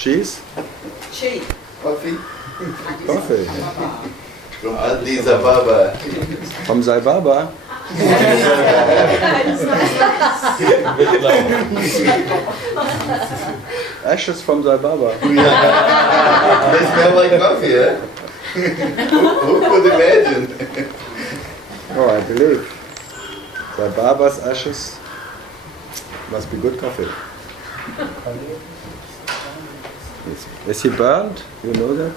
She's? She. Coffee. Coffee. From Addis Ababa. From Sai Baba? Ashes from Sai Baba. They smell like coffee, eh? Who could imagine? Oh, I believe. Sai Baba's ashes must be good coffee. Is he burned? You know that?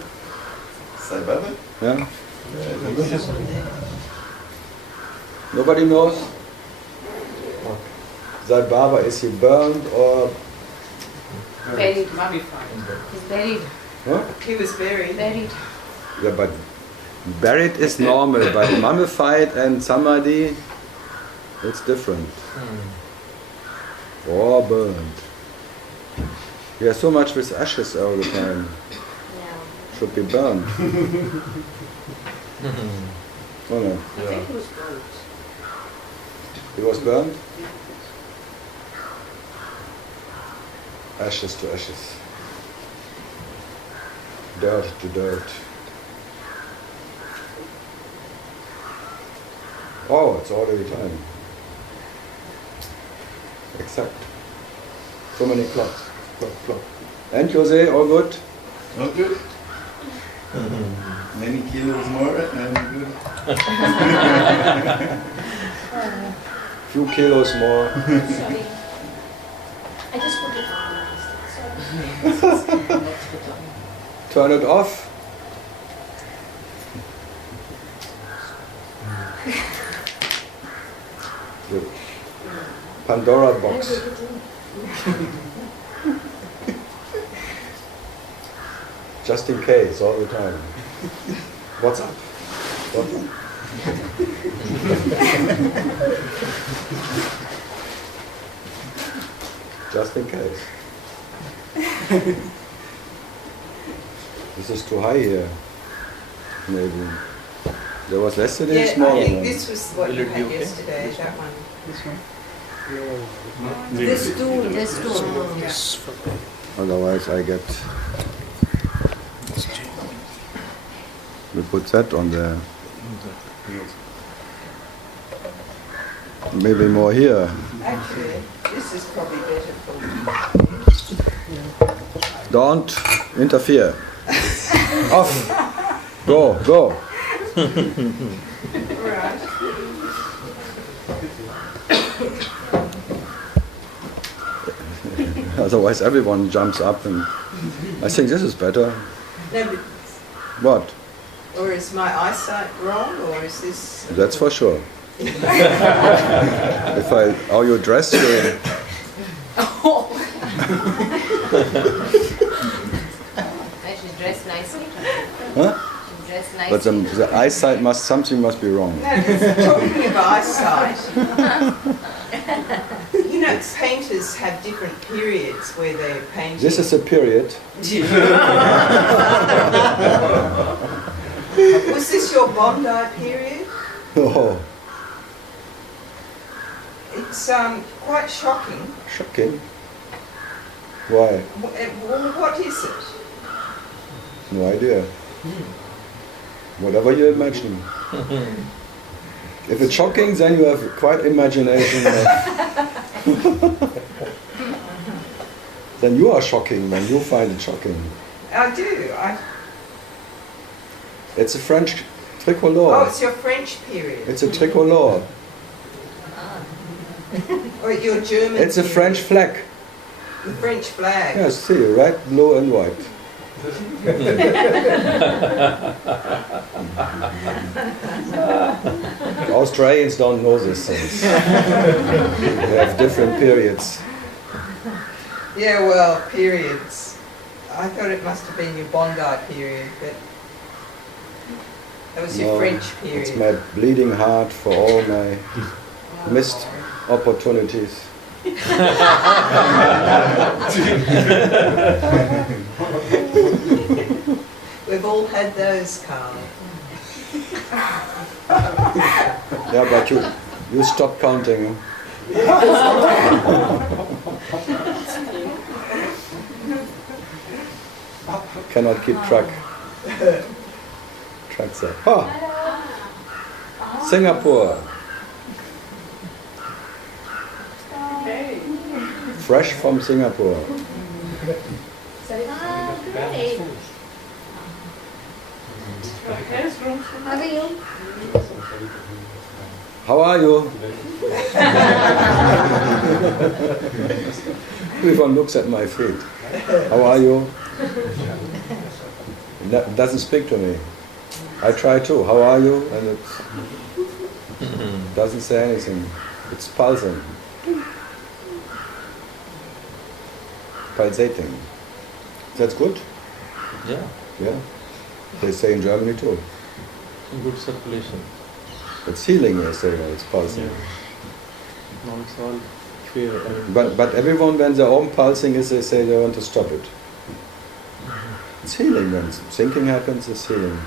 Sai Baba? Yeah? Nobody knows? Sai Baba, is he burned or... Buried. Mummified. He's buried. Huh? He was buried. Buried. Yeah, but buried is normal, but mummified and samadhi, it's different. Or burned. We are so much with ashes all the time. Yeah. Should be burned. Oh no. I think he was burned. He was burned? Ashes to ashes. Dirt to dirt. Oh, it's all the time. Exact. So many clocks. Clock. And Jose, all good? All good? Many kilos more and good. Few kilos more. Sorry. I just put it on. Sorry. Turn it off. The Pandora box. Just in case, all the time. What's up? What's up? Just in case. This is too high here. Maybe. There was yesterday Yeah, smaller I think one. this was what Will you it be had okay? yesterday, that one. This one? This stool. This too. Otherwise I get... We put that on there. Maybe more here. Actually, this is probably better for you. Don't interfere. Off. Go, go. Right. Otherwise everyone jumps up and... I think this is better. No, but, What? or is my eyesight wrong, or is this... That's for sure. How you dress, you... She's dressed nicely. Huh? She's dressed nicely. But the eyesight something must be wrong. No, just talking of eyesight. You know, painters have different periods where they're painting. This is a period. Was this your Bondi period? Oh, It's quite shocking. shocking. Why? Well, what is it? No idea. Whatever you imagine. If it's shocking, then you have quite imagination. Then you are shocking when you find it shocking. I do. It's a French Oh, tricolor. it's your French period. It's a tricolor. Or your German It's a French flag. The French flag. Yes, see, red, blue and white. Australians don't know these things. They have different periods. Yeah, well, periods. I thought it must have been your Bondi period, but that was your No, French period. It's my bleeding heart for all my missed opportunities. We've all had those, Carl. Yeah, but you stop counting. Cannot keep track. Tracks that. Oh, Singapore. Fresh from Singapore. Great. How are you? How are you? Everyone looks at my feet. How are you? That doesn't speak to me. I try too. How are you? And it doesn't say anything. It's pulsing. Pulsating. That's good? Yeah, Yeah. They say in Germany too. good circulation. It's healing, they say, it's pulsing. Now it's all fear. But everyone, when their own pulsing is, they say they want to stop it. It's healing when thinking happens, it's healing.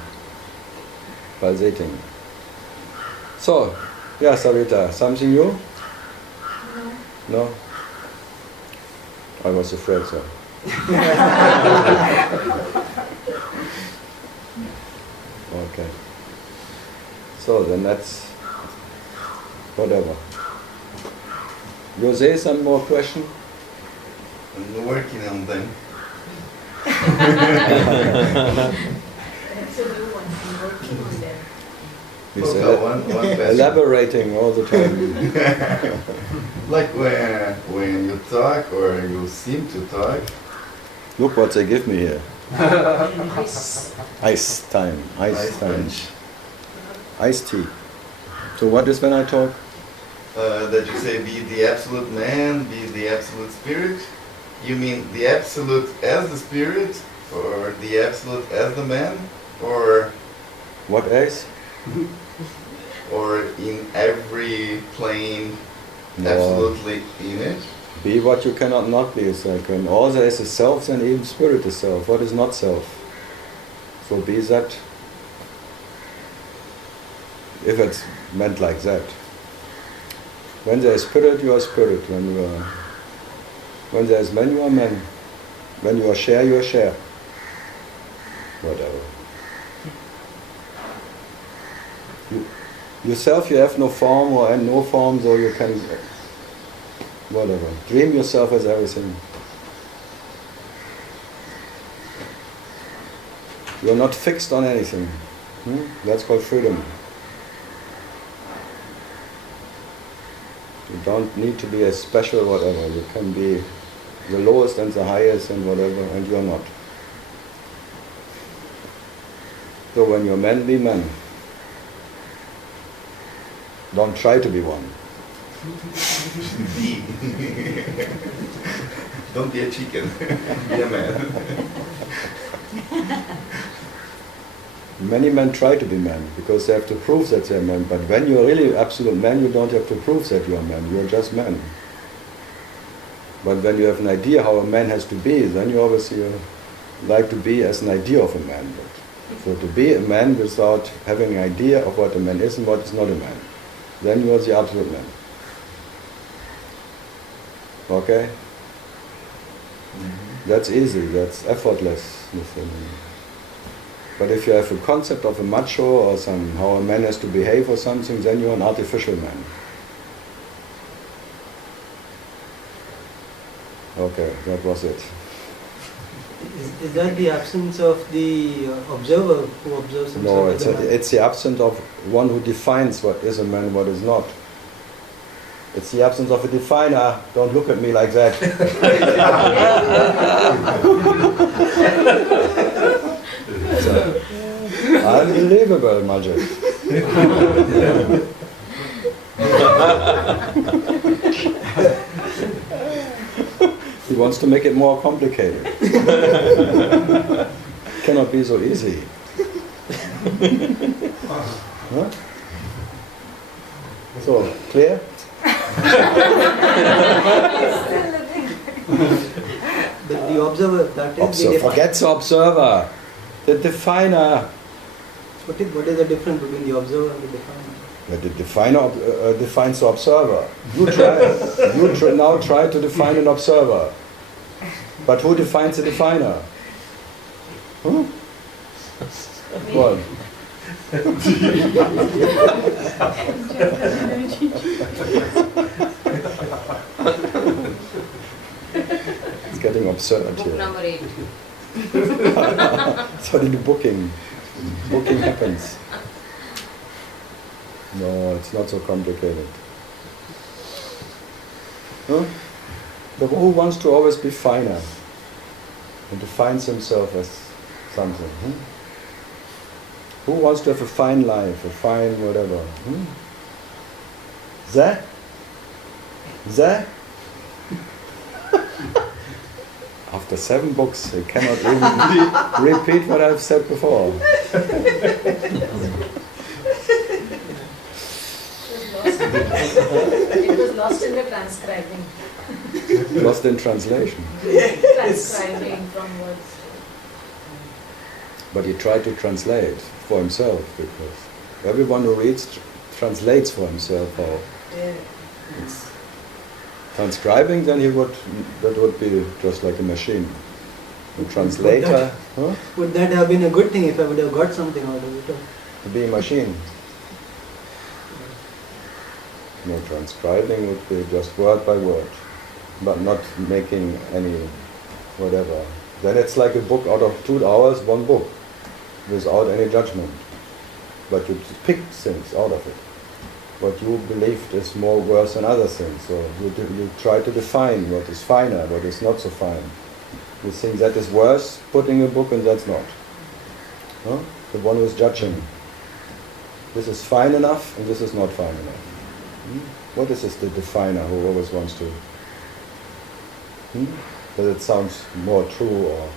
Pulsating. So, yeah, Savita, something new? No? I was afraid so. Okay. So then that's whatever. Jose, some more question? I'm working on them. That's a new one. I'm working on them. He's Okay, one question. elaborating all the time. Like when you talk or you seem to talk, Look what they give me here. Nice. Ice time. Ice time. French, Iced tea. So what is when I talk? that you say be the absolute man, be the absolute spirit. You mean the absolute as the spirit, or the absolute as the man, or What else? in every plane, No. absolutely in it? Be what you cannot not be. It's like when all there is self, then even spirit is self. What is not self? So be that. If it's meant like that. When there is spirit, you are spirit. When there is man, you are man. When you are share, you are share. Whatever. Yourself, you have no form or no form, so you can, whatever. Dream yourself as everything. You are not fixed on anything. That's called freedom. You don't need to be a special whatever. You can be the lowest and the highest and whatever, and you are not. So when you're man, be man. Don't try to be one. Be. Don't be a chicken. Be a man. Many men try to be men because they have to prove that they're men. But when you're really absolute man, you don't have to prove that you're man. You're just man. But when you have an idea how a man has to be, then you obviously like to be as an idea of a man. So to be a man without having an idea of what a man is and what is not a man, then you are the absolute man. Okay? That's easy, that's effortless. But if you have a concept of a macho or how a man has to behave or something, then you're an artificial man. Okay, that was it. Is that the absence of the observer who observes himself? No, as a man? it's the absence of one who defines what is a man, what is not. It's the absence of a definer. Don't look at me like that. Unbelievable, Majid. He wants to make it more complicated. Cannot be so easy. Huh? So, clear? The observer, that is the Forget the observer. The definer. What is the difference between the observer and the definer? But the definer defines the observer. Now try to define an observer. But who defines the definer? What? It's getting absurd Book here. number 8. So the booking happens. No, it's not so complicated. Huh? But who wants to always be finer and defines himself as something? Who wants to have a fine life, a fine whatever? That? After 7 books, I cannot even repeat what I've said before. It was lost in the transcribing. Lost in translation. Transcribing from words. But he tried to translate for himself, because everyone who reads translates for himself. Or it's transcribing, then that would be just like a machine. A translator, Would that have been a good thing if I would have got something out of it? to be a machine. No, transcribing would be just word by word, but not making any whatever. Then it's like a book out of 2 hours, 1 book, without any judgment. But you pick things out of it. What you believed is more worse than other things. So you try to define what is finer, what is not so fine. You think that is worse, putting a book, and that's not. The one who is judging. This is fine enough, and this is not fine enough. What is this, the definer who always wants to? That it sounds more true, or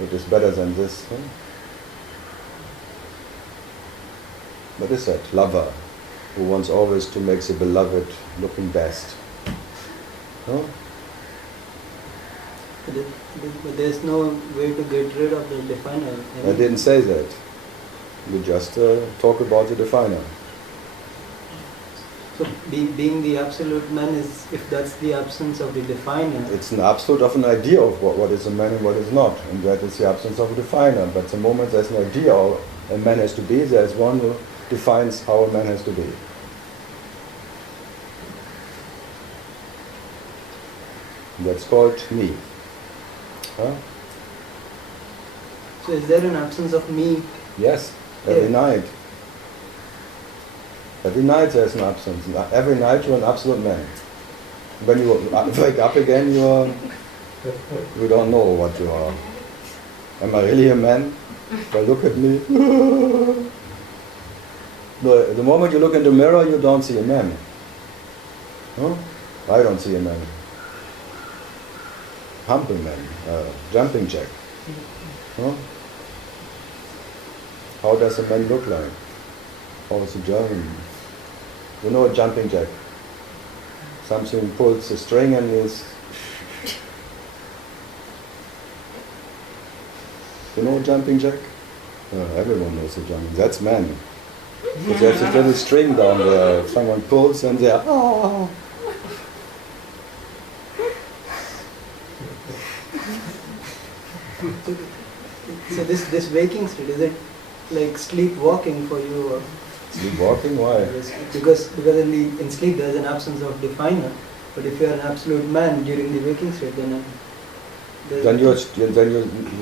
it is better than this. What is that? Lover, who wants always to make the beloved looking best. But there's no way to get rid of the definer. I didn't say that. We just talk about the definer. So being the absolute man is, if that's the absence of the definer. It's an absolute of an idea of what is a man and what is not, and that is the absence of a definer. But the moment there's an idea of a man has to be, there's one who defines how a man has to be. That's called me. So is there an absence of me? Yes, every night. Every night there's an absence. Every night you're an absolute man. When you wake up again, you don't know what you are. Am I really a man? Well, look at me. No, the moment you look in the mirror, you don't see a man. I don't see a man. Humble man, jumping jack. How does a man look like? How is a German? You know a jumping jack? Something pulls a string and is... You know a jumping jack? Everyone knows a jumping. That's man. Because there's a little string down there. If someone pulls and they're... Oh. So this waking state, is it like sleepwalking for you? Or? Sleepwalking? Why? Because in sleep there's an absence of definer. But if you're an absolute man during the waking state, then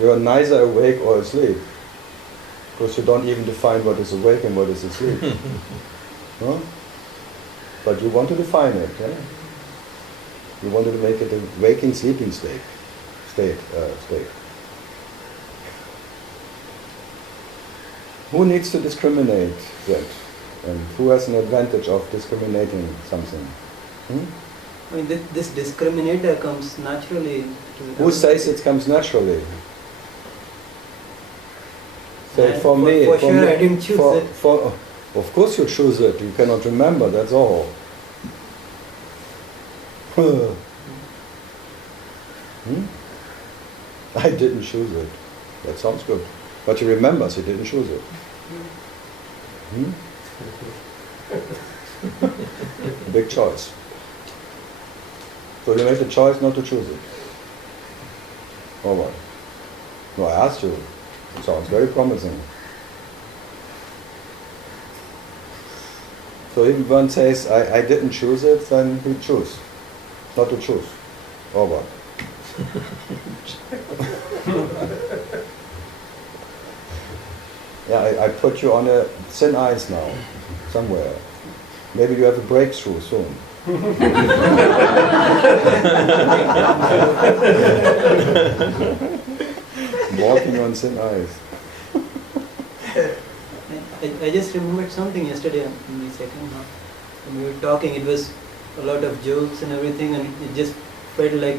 you're neither awake or asleep. Because you don't even define what is awake and what is asleep. But you want to define it. You want to make it a waking sleeping state. Who needs to discriminate that? And who has an advantage of discriminating something? I mean, this discriminator comes naturally. Who says it comes naturally? Say for me. For sure, I didn't choose it. Of course you choose it. You cannot remember. That's all. I didn't choose it. That sounds good. But he remembers he didn't choose it. Big choice. So you made the choice not to choose it. Or what? No, I asked you. It sounds very promising. So if one says, I didn't choose it, then we choose. Not to choose. Or what? Yeah, I put you on a thin ice now, somewhere. Maybe you have a breakthrough soon. Walking on thin ice. I just remembered something yesterday in the second half. When we were talking, it was a lot of jokes and everything, and it just felt like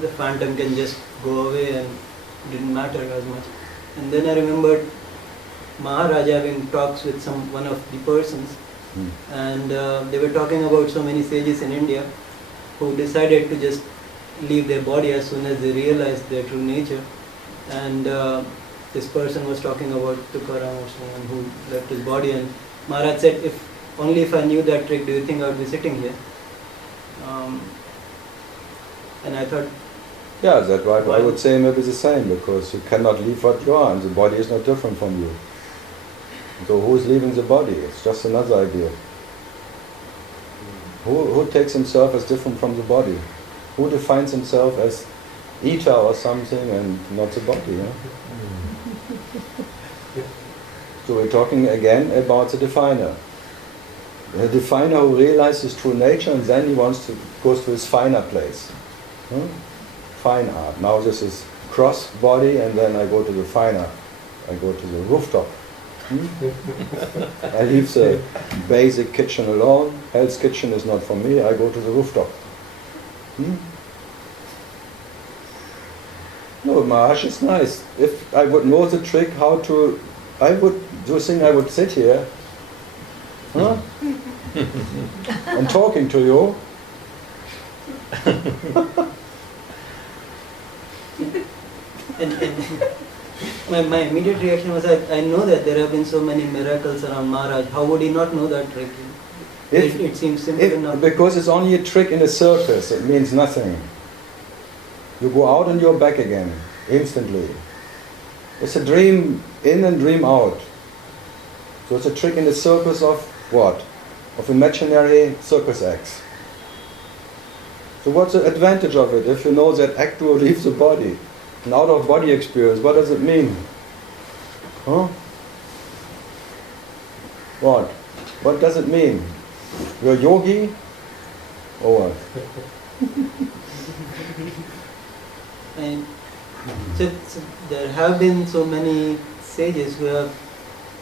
the phantom can just go away and it didn't matter as much. And then I remembered Maharaj having talks with one of the persons, and they were talking about so many sages in India who decided to just leave their body as soon as they realized their true nature. And this person was talking about Tukaram or someone who left his body, and Maharaj said, if I knew that trick, do you think I would be sitting here? And I thought, yeah, that's right. I would say maybe the same, because you cannot leave what you are, and the body is not different from you. So who is leaving the body? It's just another idea. Who takes himself as different from the body? Who defines himself as eater or something and not the body? Yeah? So we're talking again about the definer. The definer who realizes true nature, and then he goes to his finer place. Fine art. Now this is cross body, and then I go to the finer. I go to the rooftop. I leave the basic kitchen alone. Hell's Kitchen is not for me. I go to the rooftop. No, Maharaj is nice. If I would know the trick how to, I would sit here, and talking to you. and my immediate reaction was, I know that there have been so many miracles around Maharaj. How would he not know that trick? It seems simple enough. Because it's only a trick in a circus. It means nothing. You go out and you're back again, instantly. It's a dream in and dream out. So it's a trick in the circus of what? Of imaginary circus acts. So what's the advantage of it if you know that act will leave the body? An out-of-body experience, what does it mean? What? What does it mean? You're a yogi? Or what? And so there have been so many sages who have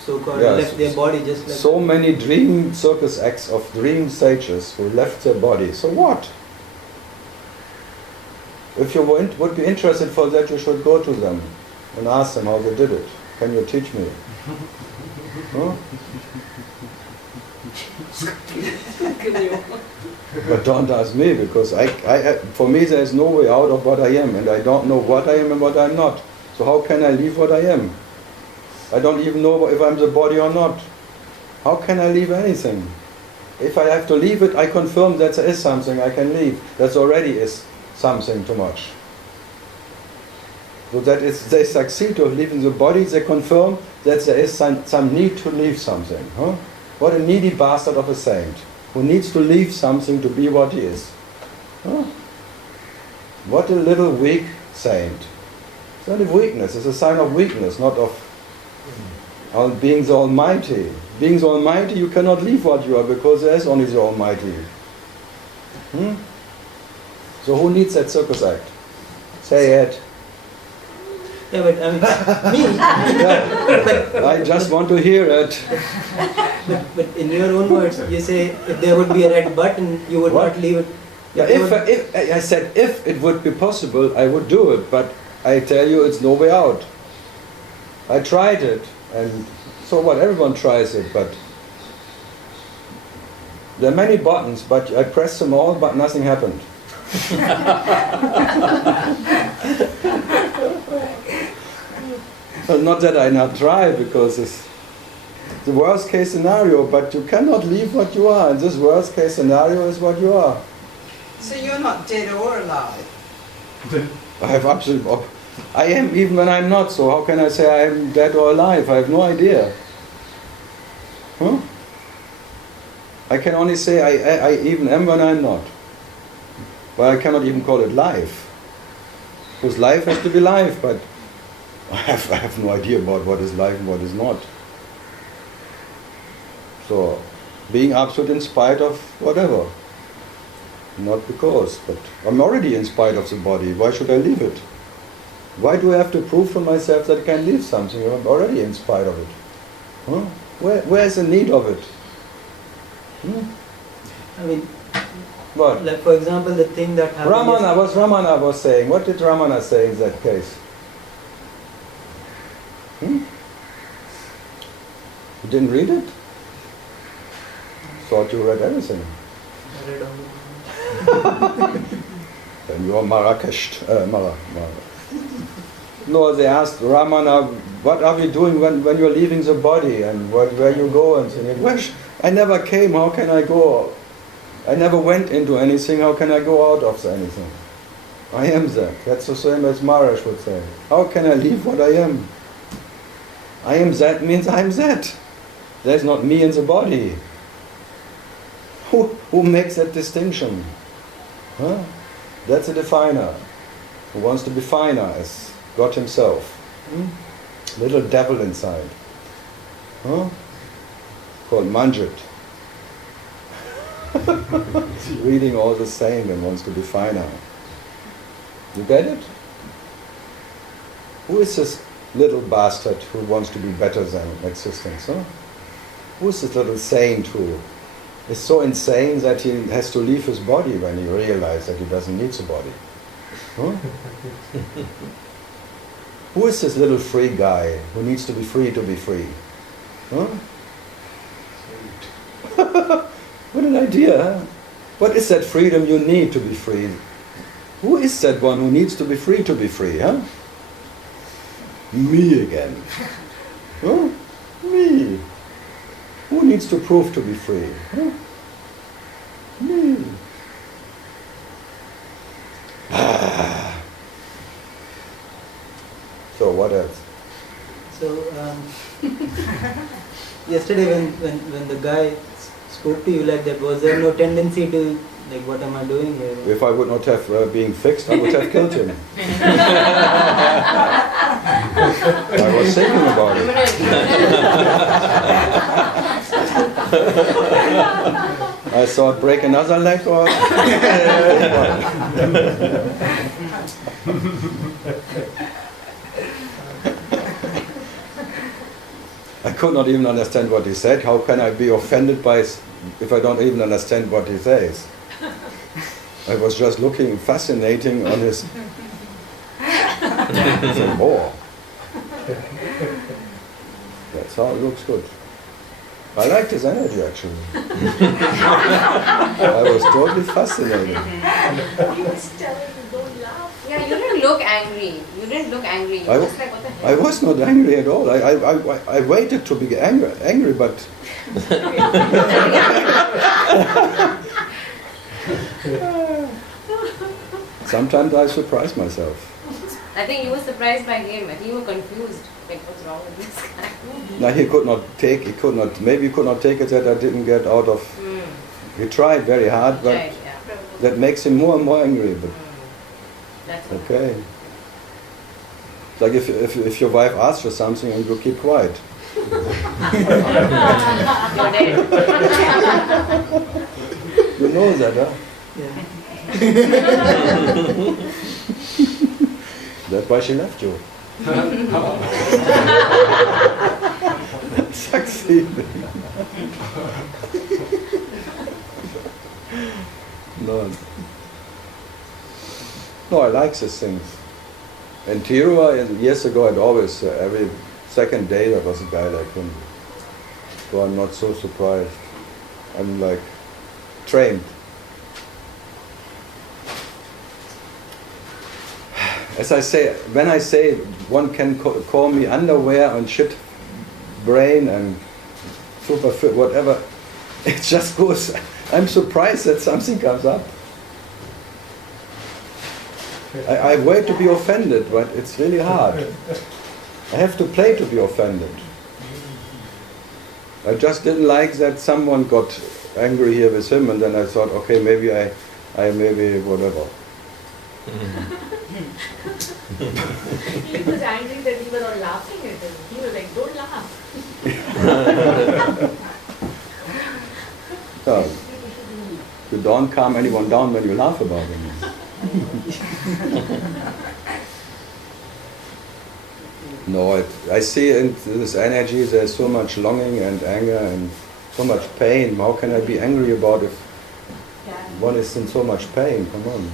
so-called left their body just like so many dream circus acts of dream sages who left their body. So what? If you would be interested for that, you should go to them and ask them how they did it. Can you teach me? But don't ask me, because for me there is no way out of what I am, and I don't know what I am and what I'm not. So how can I leave what I am? I don't even know if I'm the body or not. How can I leave anything? If I have to leave it, I confirm that there is something I can leave. That already is something too much. So that is, they succeed to leaving the body, they confirm that there is some need to leave something. What a needy bastard of a saint, who needs to leave something to be what he is. What a little weak saint. It's not a weakness, it's a sign of weakness, not of being the Almighty. Being the Almighty, you cannot leave what you are, because there is only the Almighty. So who needs that circus act? Say it. Yeah, but I mean, me. I just want to hear it. But in your own words, you say if there would be a red button, you would not leave it. Yeah, if I said if it would be possible, I would do it. But I tell you, it's no way out. I tried it, and so what? Everyone tries it, but there are many buttons. But I pressed them all, but nothing happened. Well, not that I not try, because it's the worst case scenario, but you cannot leave what you are, and this worst case scenario is what you are. So you're not dead or alive? I have absolutely, I am even when I'm not, so how can I say I am dead or alive? I have no idea. Huh? I can only say I even am when I'm not. But I cannot even call it life. Because life has to be life, but I have no idea about what is life and what is not. So, being absolute in spite of whatever. Not because, but I'm already in spite of the body. Why should I leave it? Why do I have to prove to myself that I can leave something? I'm already in spite of it. Huh? Where's the need of it? I mean, what? like for example, the thing that happened. Ramana was saying. What did Ramana say in that case? You didn't read it? Thought you read everything. I read only. Then you are Marrakesh. No, they asked Ramana, what are we doing when you're leaving the body and where you go and saying, I never came, how can I go? I never went into anything, how can I go out of anything? I am that. That's the same as Maharaj would say. How can I leave what I am? I am that means I am that. There's not me in the body. Who makes that distinction? Huh? That's a definer. Who wants to be finer as God himself. Little devil inside. Huh? Called Manjit. He's reading all the same and wants to be finer. You get it? Who is this little bastard who wants to be better than existence? Huh? Who is this little saint who is so insane that he has to leave his body when he realizes that he doesn't need the body? Huh? Who is this little free guy who needs to be free to be free? Huh? What an idea, huh? What is that freedom you need to be free? Who is that one who needs to be free, huh? Me again. Huh? Me. Who needs to prove to be free? Huh? Me. So what else? So yesterday when the guy spoke to you like that, was there no tendency to like, what am I doing here? If I would not have been fixed, I would have killed him. I was thinking about it. I thought, break another leg or... I could not even understand what he said. How can I be offended by if I don't even understand what he says? I was just looking fascinating on his... Oh. That's how it looks good. I liked his energy actually. I was totally fascinated. He was telling me, don't laugh. Yeah, you didn't look angry. You were just like, what the hell? I was not angry at all. I waited to be angry, but... Sometimes I surprise myself. I think you were surprised by him. I think you were confused. Like, what's wrong with this guy? No, maybe he could not take it that I didn't get out of... He tried very hard, but that makes him more and more angry. But That's okay. It's like if your wife asks for something and you keep quiet. You're dead. You know that, huh? Yeah. That's why she left you. Succeeded. No, I like these things. In Tirua, years ago, I'd always, every second day, there was a guy like him. So I'm not so surprised. I'm like trained. As I say, when I say one can call me underwear and shit brain and super fit, whatever, it just goes. I'm surprised that something comes up. I wait to be offended, but it's really hard. I have to play to be offended. I just didn't like that someone got angry here with him, and then I thought, okay, maybe I maybe whatever. He was angry that we were all laughing at him. He was like, don't laugh. No, you don't calm anyone down when you laugh about him. No, I see in this energy there's so much longing and anger and so much pain. How can I be angry about if one is in so much pain? Come on.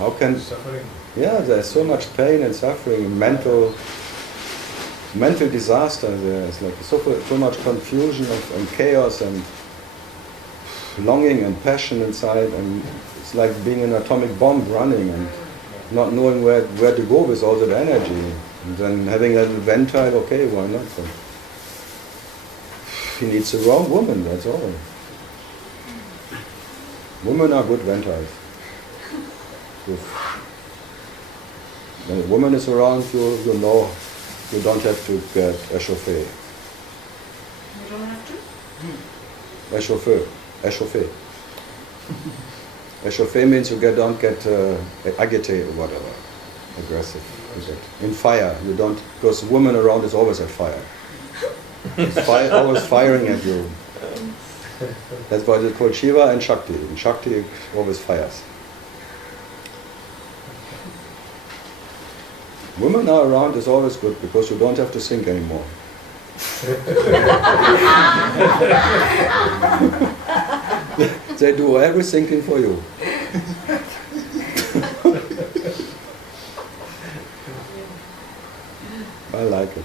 How can... Suffering. Yeah, there's so much pain and suffering, mental disaster there. It's like so much confusion and chaos and longing and passion inside, and it's like being an atomic bomb running and not knowing where to go with all that energy. And then having a ventile, okay, why not? So he needs the wrong woman, that's all. Women are good ventiles. When a woman is around, you know you don't have to get échauffé. You don't have to? Échauffé. Échauffé. Échauffé means you don't get agitated or whatever, aggressive. In fire, you don't, because the woman around is always at fire. It's always firing at you. That's why it's called Shiva and Shakti. And Shakti always fires. Women are around is always good because you don't have to think anymore. They do every thinking for you. I like it.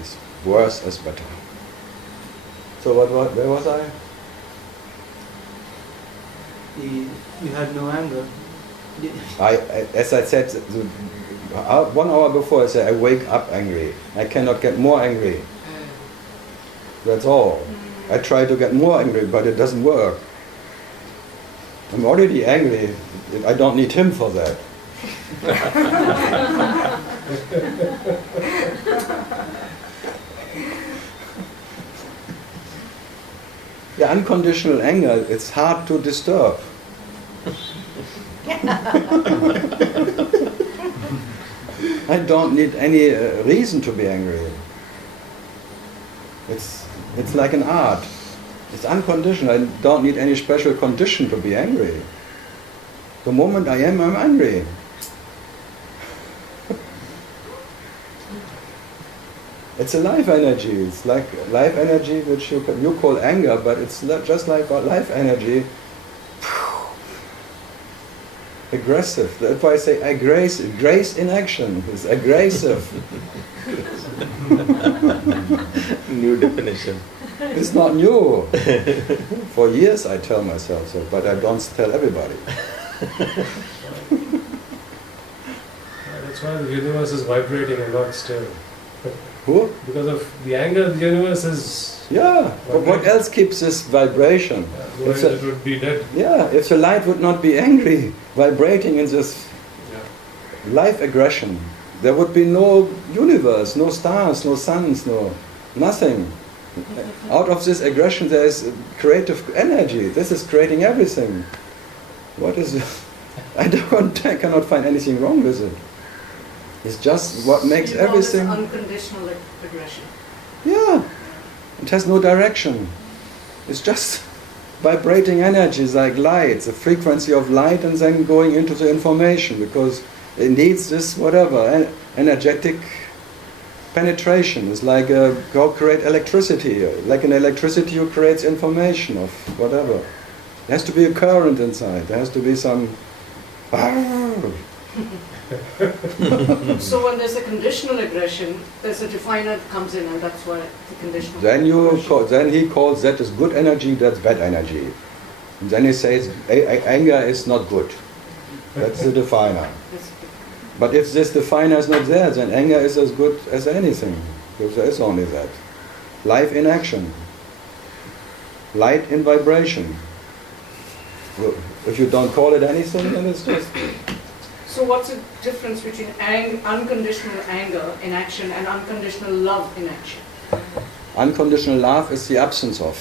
As worse as better. So where was I? You had no anger. As I said, 1 hour before, I said I wake up angry. I cannot get more angry. That's all. I try to get more angry, but it doesn't work. I'm already angry. I don't need him for that. The unconditional anger, it's hard to disturb. I don't need any reason to be angry. It's like an art. It's unconditional. I don't need any special condition to be angry. The moment I am, I'm angry. It's a life energy. It's like life energy, which you call anger, but it's just like life energy. Aggressive. That's why I say grace in action. It's aggressive. New definition. It's not new. For years I tell myself so, but I don't tell everybody. That's why the universe is vibrating and not still. Who? Because of the anger, the universe is... Yeah, but what else keeps this vibration? Otherwise it would be dead. Yeah, if the light would not be angry, vibrating in this life aggression, there would be no universe, no stars, no suns, no nothing. Out of this aggression there is creative energy. This is creating everything. What is it? I cannot find anything wrong with it. It's just what makes everything... Unconditional aggression. Yeah. It has no direction. It's just vibrating energies like light, the frequency of light, and then going into the information, because it needs this whatever energetic penetration. It's like go create electricity. Like in electricity you create information of whatever. There has to be a current inside. There has to be some... So when there's a conditional aggression, there's a definer that comes in, and that's why the conditional. Then he calls that is good energy, that's bad energy. And then he says anger is not good. That's the definer. But if this definer is not there, then anger is as good as anything. Because there is only that. Life in action. Light in vibration. If you don't call it anything, then it's just... So what's the difference between unconditional anger in action and unconditional love in action? Unconditional love is the absence of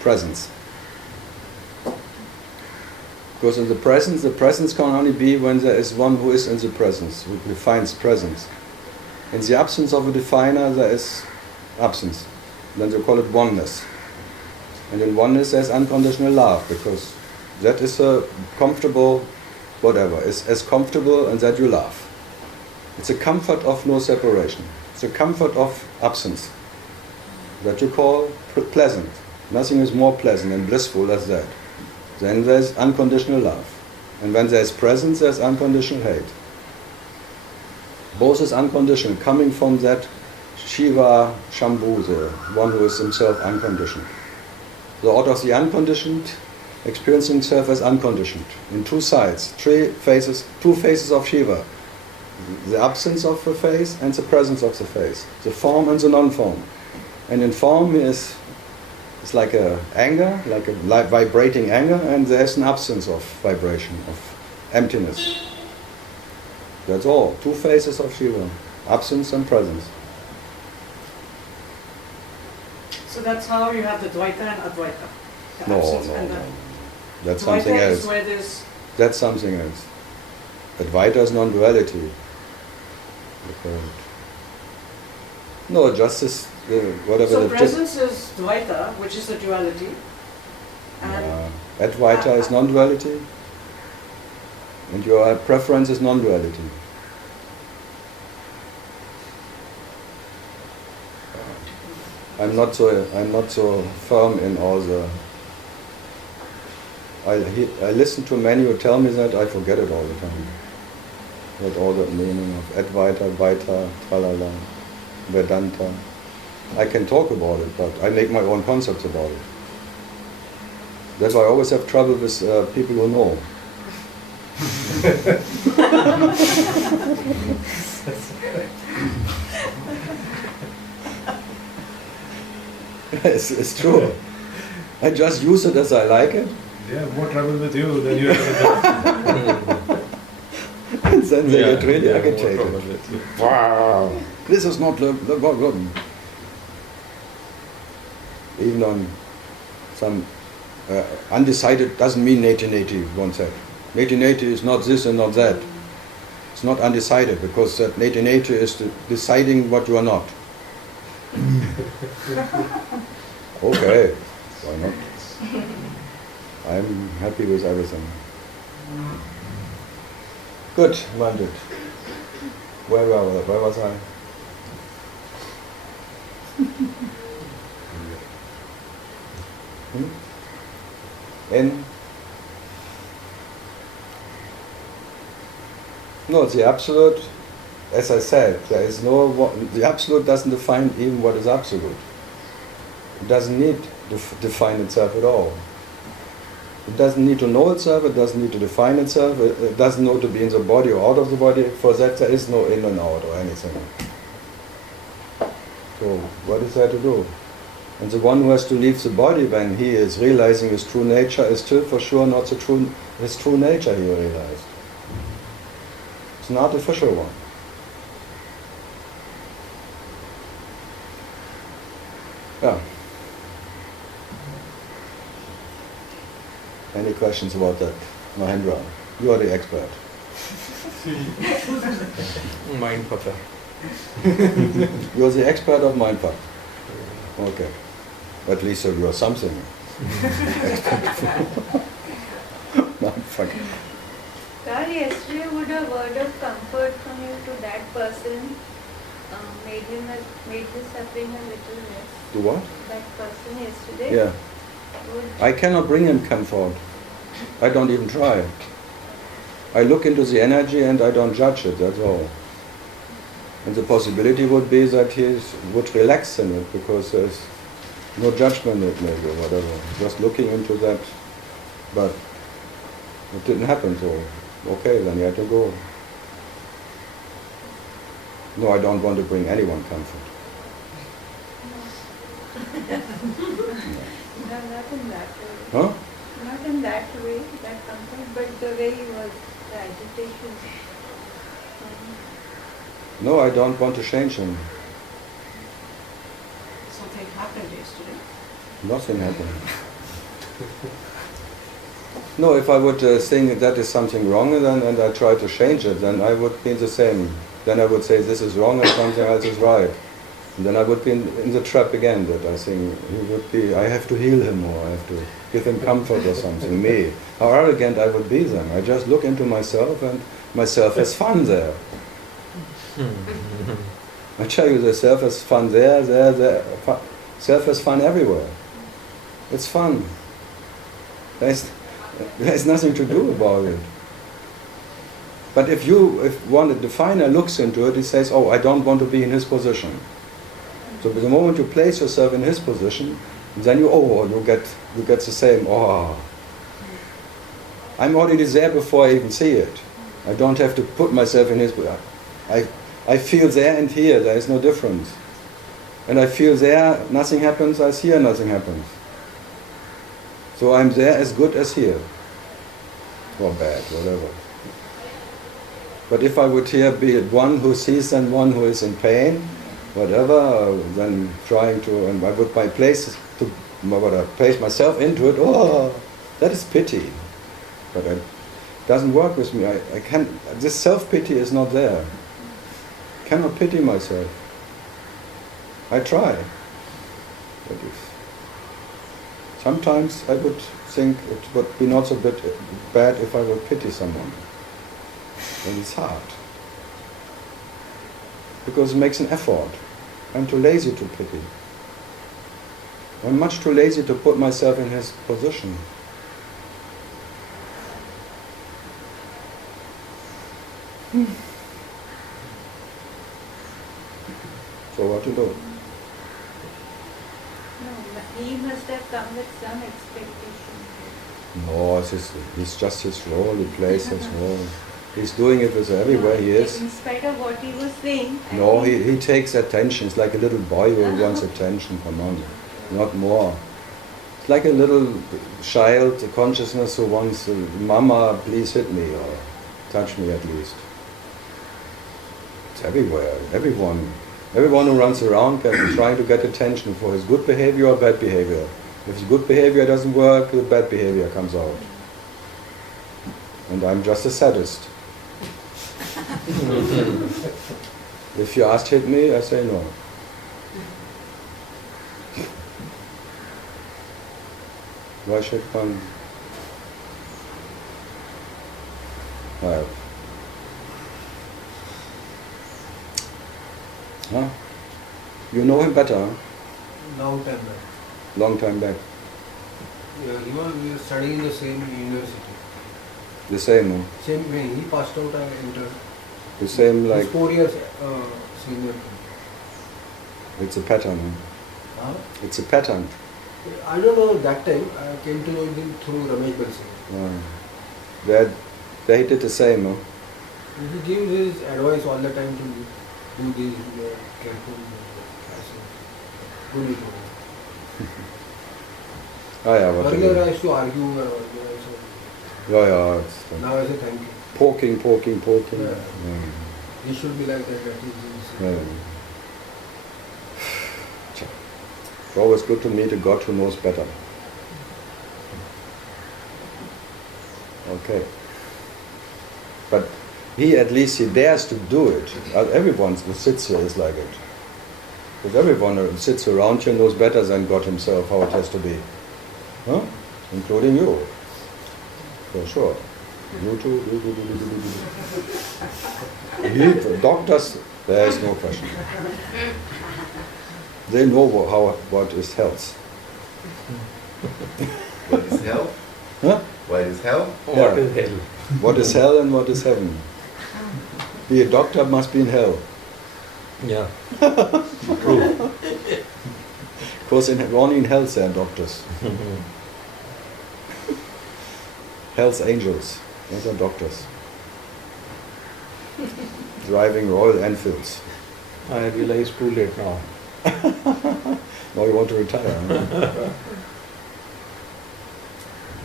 presence. Because in the presence can only be when there is one who is in the presence, who defines presence. In the absence of a definer, there is absence. Then they call it oneness. And in oneness, there's unconditional love, because that is a comfortable, whatever, is as comfortable and that you love. It's a comfort of no separation. It's a comfort of absence that you call pleasant. Nothing is more pleasant and blissful as that. Then there's unconditional love. And when there's presence, there's unconditional hate. Both is unconditional, coming from that Shiva Shambhu, the one who is himself unconditioned. So out of the unconditioned, experiencing himself as unconditioned. In two sides, two faces of Shiva. The absence of the face and the presence of the face. The form and the non-form. And in form it's like a anger, like a vibrating anger, and there's an absence of vibration, of emptiness. That's all. Two faces of Shiva. Absence and presence. So that's how you have the Dvaita and Advaita. The No. absence and the That's Dvaita something is else. where there's That's something else. Advaita is non-duality. No, just this, whatever so the... presence is Dvaita, which is the duality. And Advaita is non-duality. And your preference is non-duality. I'm not so firm in all the... I listen to many who tell me that, I forget it all the time. What all the meaning of Advaita, Vaita, Tralala, Vedanta. I can talk about it, but I make my own concepts about it. That's why I always have trouble with people who know. It's true. I just use it as I like it. They have more trouble with you than you have with them. And then they get really more agitated. trouble with you. Wow, this is not the God. Even on some undecided doesn't mean Neti, one said. Neti is not this and not that. It's not undecided, because that Neti is deciding what you are not. Okay, why not? I'm happy with everything. Good, Mandit. Where was I? In? No, the absolute, as I said, there is the absolute doesn't define even what is absolute. It doesn't need to define itself at all. It doesn't need to know itself, it doesn't need to define itself, it doesn't know to be in the body or out of the body. For that there is no in and out or anything. So what is there to do? And the one who has to leave the body when he is realizing his true nature is still for sure not his true nature he realized. It's an artificial one. Yeah. Any questions about that? Mahendra, you are the expert. Mind Papa. You are the expert of mind fuck. Okay. At least you are something. Mind fuck. Carl, yesterday would a word of comfort from you to that person made his suffering a little less? Do what? That person yesterday? Yeah. Would I cannot bring him comfort. I don't even try. I look into the energy and I don't judge it, that's all. And the possibility would be that he would relax in it, because there's no judgment in it, maybe, or whatever. Just looking into that. But it didn't happen, so okay, then you have to go. No, I don't want to bring anyone comfort. no, not in that way. Huh? Not in that way, that comfort, but the way he was, the agitation. No, I don't want to change him. Something happened yesterday. Nothing happened. No, if I would think that is something wrong and I try to change it, then I would be the same. Then I would say this is wrong and something else is right. And then I would be in the trap again that I think I have to heal him or I have to give him comfort or something. Me. How arrogant I would be then. I just look into myself and myself has fun there. I tell you, the self has fun there. Self has fun everywhere. It's fun. There's nothing to do about it. But if one definer looks into it, he says, "Oh, I don't want to be in his position." So the moment you place yourself in his position, then you get the same. Oh, I'm already there before I even see it. I don't have to put myself in his position. I feel there and here. There is no difference. And I feel there, nothing happens. I see here, nothing happens. So I'm there as good as here. Or bad, whatever. But if I would here be one who sees and one who is in pain, whatever, then trying to, and I would place myself into it, that is pity. But it doesn't work with me. I can't, this self-pity is not there. I cannot pity myself. I try. But sometimes I would think it would be not so bad if I would pity someone. And it's hard. Because it makes an effort. I'm too lazy to pity. I'm much too lazy to put myself in his position. So what to do? No, he must have come with some expectation. No, it's just his role. He plays his role. He's doing it with everywhere he is. In spite of what he was saying. No, he takes attention. It's like a little boy who wants attention. Come on, not more. It's like a little child, a consciousness who wants, "Mama, please hit me or touch me at least." It's everywhere. Everyone who runs around can trying to get attention for his good behavior or bad behavior. If his good behavior doesn't work, the bad behavior comes out. And I'm just a sadist. If you ask hit me, I say no. Why should one? Huh? You know him better, huh? Long time back. Long time back. Yeah, we were studying in the same university. The same, huh? Same way. He passed out, I entered. The same, like... He's 4 years senior. It's a pattern, huh? Huh? It's a pattern. I don't know that time. I came to know him through Ramesh Balsi. They did the same, huh? He gives his advice all the time to me. Do this, careful, good. Earlier I used to argue and all. Yeah. Now I say thank you. Poking. Yeah. He should be like that. It's always good to meet a God who knows better. Okay. But he dares to do it. Everyone who sits here is like it. Because everyone who sits around here knows better than God himself how it has to be. Huh? Including you. For sure. You too. Doctors, there is no question. They know what is health. What is hell? Huh? What is hell? What is hell? What is hell and what is heaven? Be a doctor must be in hell. Yeah. True. Because only in hell there are doctors. Hell's angels. Those are doctors. Driving Royal Enfields. I realize too late now. Now you want to retire.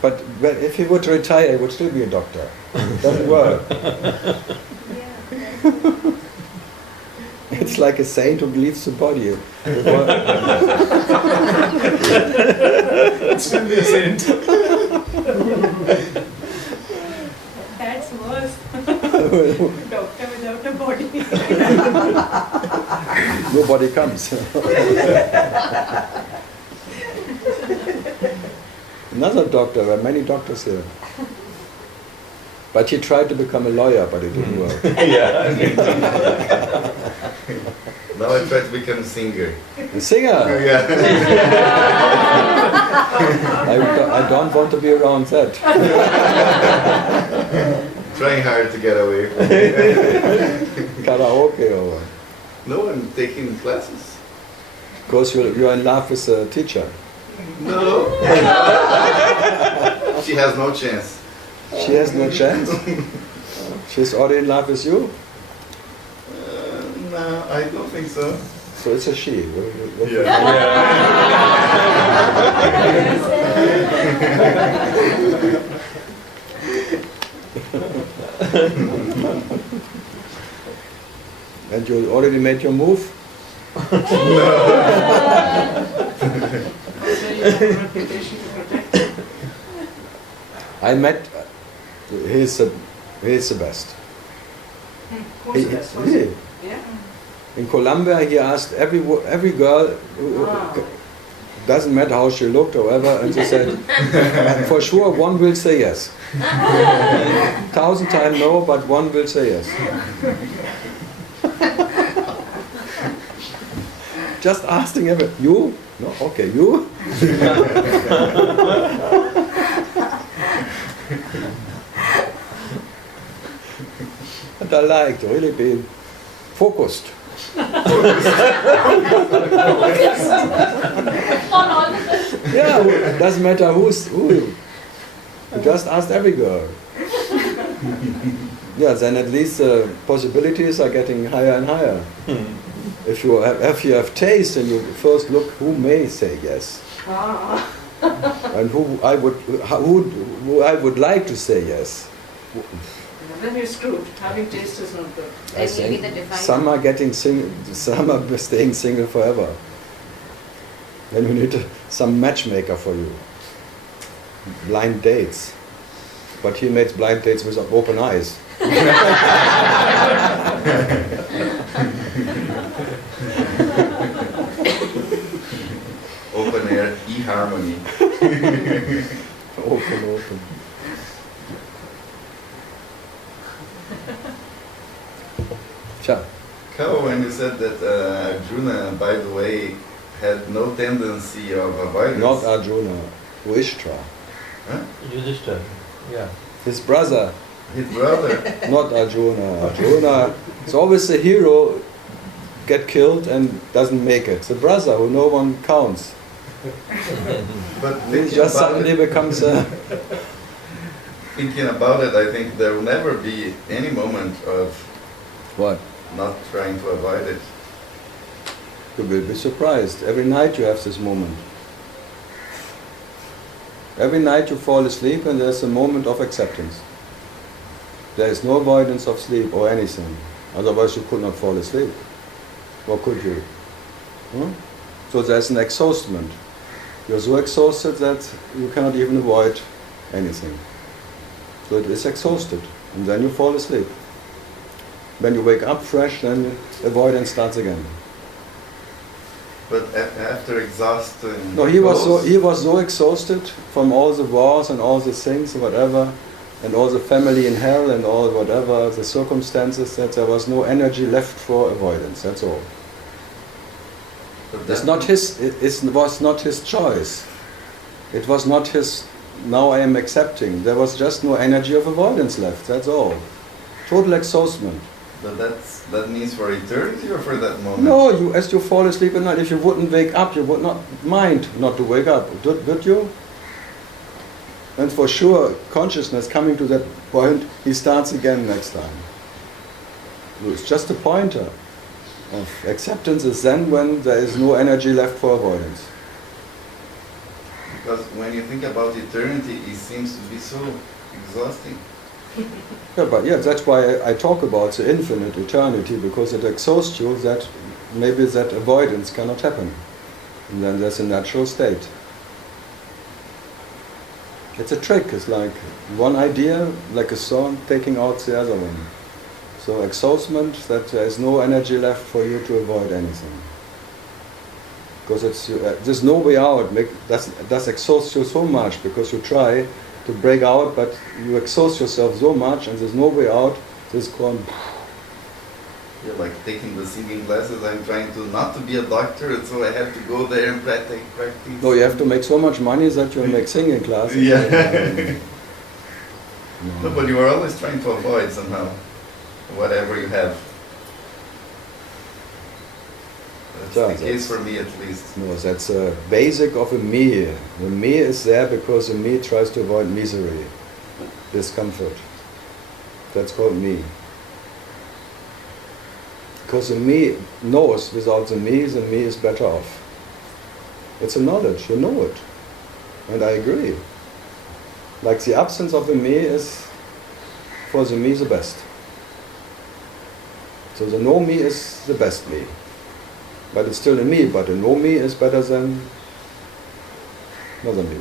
Huh? But if he would retire, he would still be a doctor. Doesn't work. It's like a saint who leaves the body. It's still be a saint. That's worse. Doctor without a body. Nobody comes. Another doctor, there are many doctors here. But he tried to become a lawyer, but it didn't work. Now I try to become a singer. A singer? Yeah. I don't want to be around that. Trying hard to get away. Karaoke or what? No, I'm taking classes. Because you're in love with a teacher. No. She has no chance. She has no chance? She's already in love with you? No, I don't think so. So it's a she. And you already made your move? I met, he's the best. Who's the best? Was it? Yeah. In Colombia, he asked every girl, doesn't matter how she looked or whatever, and she said, for sure one will say yes. 1,000 times no, but one will say yes. Just asking you? No, okay, you? And I liked really being focused. Yeah, doesn't matter who. You just asked every girl. Yeah, then at least the possibilities are getting higher and higher. If you have taste, and you first look who may say yes, and who I would like to say yes. Then you're screwed. Having taste is not good. I think some are getting single, some are staying single forever. Then you need some matchmaker for you. Blind dates. But he makes blind dates with open eyes. Open air, e-harmony. Open. Ciao. Kao, when you said that Arjuna, by the way, had no tendency of avoidance. Not Arjuna, Vishtra. Huh? Yudhishthira. Yeah. His brother. His brother. Not Arjuna. Arjuna is always the hero, get killed and doesn't make it. The brother who no one counts. But He just suddenly becomes a... Thinking about it, I think there will never be any moment of What? not trying to avoid it. You will be surprised. Every night you have this moment. Every night you fall asleep and there's a moment of acceptance. There is no avoidance of sleep or anything. Otherwise you could not fall asleep. Or could you? So there's an exhaustment. You're so exhausted that you cannot even avoid anything. So it is exhausted. And then you fall asleep. When you wake up fresh, then avoidance starts again. But after exhausting... No, he was so exhausted from all the wars and all the things, whatever, and all the family in hell and all whatever, the circumstances, that there was no energy left for avoidance, that's all. It was not his choice. It was not his, now I am accepting. There was just no energy of avoidance left, that's all. Total exhaustion. But that means for eternity or for that moment? No, as you fall asleep at night, if you wouldn't wake up, you would not mind not to wake up, would you? And for sure, consciousness coming to that point, he starts again next time. It's just a pointer. Of acceptance is then when there is no energy left for avoidance. Because when you think about eternity, it seems to be so exhausting. Yeah, that's why I talk about the infinite eternity, because it exhausts you that maybe that avoidance cannot happen. And then there's a natural state. It's a trick. It's like one idea, like a song, taking out the other one. So exhaustment, that there is no energy left for you to avoid anything. Because there's no way out. That exhausts you so much because you try to break out, but you exhaust yourself so much and there's no way out. This called... Yeah, like taking the singing classes, I'm trying to not to be a doctor, and so I have to go there and practice. No, you have to make so much money that you make singing classes. Yeah. No, but you are always trying to avoid somehow whatever you have. That's the case for me, at least. No, that's a basic of a me. The me is there because the me tries to avoid misery, discomfort. That's called me. Because the me knows without the me is better off. It's a knowledge, you know it. And I agree. Like the absence of the me is, for the me, the best. So the no me is the best me. But it's still a me, but a no me is better than another me.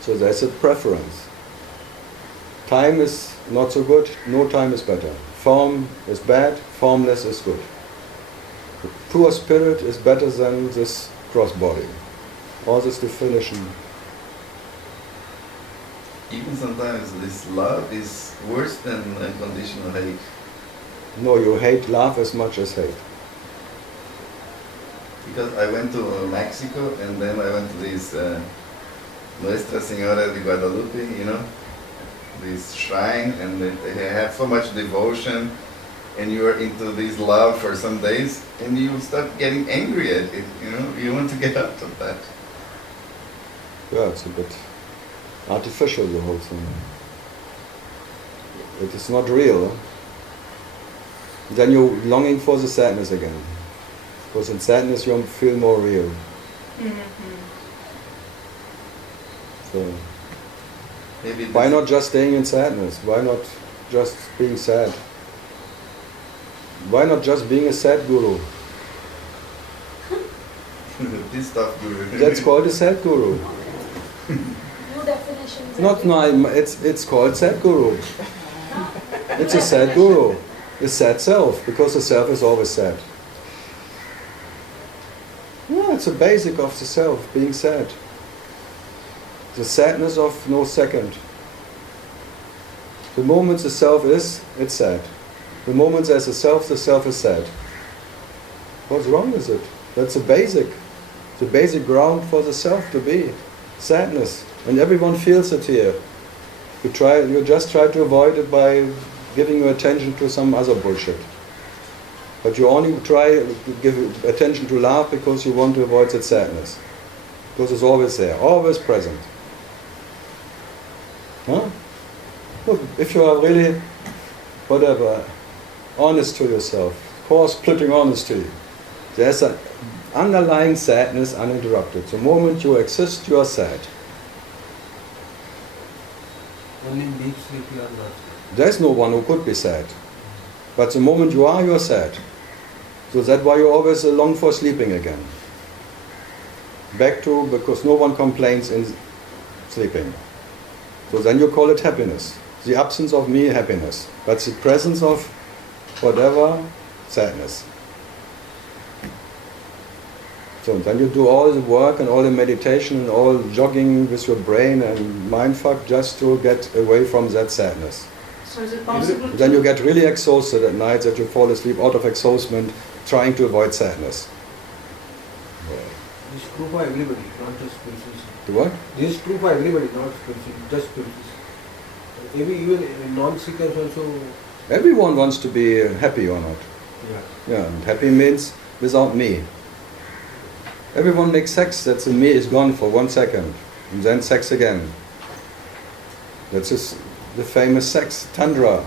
So there's a preference. Time is not so good, no time is better. Form is bad, formless is good. The pure spirit is better than this cross body. All this definition. Even sometimes this love is worse than unconditional hate. No, you hate love as much as hate. Because I went to Mexico and then I went to this Nuestra Señora de Guadalupe, you know, this shrine, and they have so much devotion, and you are into this love for some days, and you start getting angry at it, you know, you want to get out of that. Yeah, it's a bit artificial, the whole thing. It is not real. Then you're longing for the sadness again. Because in sadness you feel more real. Mm-hmm. So, maybe why not just staying in sadness? Why not just being sad? Why not just being a sad guru? This stuff guru. That's called a sad guru. New definitions. Not no, it's called sad guru. It's a sad guru. The sad self, because the self is always sad. Yeah, it's a basic of the self, being sad. The sadness of no second. The moment the self is, it's sad. The moment there's a self is sad. What's wrong with it? That's a basic. The basic ground for the self to be. Sadness. And everyone feels it here. You just try to avoid it by giving your attention to some other bullshit. But you only try to give attention to love because you want to avoid that sadness. Because it's always there, always present. Huh? Look, if you are really, honest to yourself, of course, splitting honesty, there's an underlying sadness uninterrupted. The moment you exist, you are sad. Only in deep sleep you are not. There's no one who could be sad. But the moment you are sad. So that's why you always long for sleeping again. Because no one complains in sleeping. So then you call it happiness. The absence of me, happiness. But the presence of whatever, sadness. So then you do all the work and all the meditation and all jogging with your brain and mindfuck just to get away from that sadness. So is it possible Then you get really exhausted at night that you fall asleep out of exhaustion trying to avoid sadness. This is true for everybody, not just spirituals. The what? This is true for everybody, not spirituals, just spirituals. Even non-seekers also. Everyone wants to be happy or not. Yeah, and happy means without me. Everyone makes sex that the me is gone for 1 second, and then sex again. That's just the famous sex, tantra,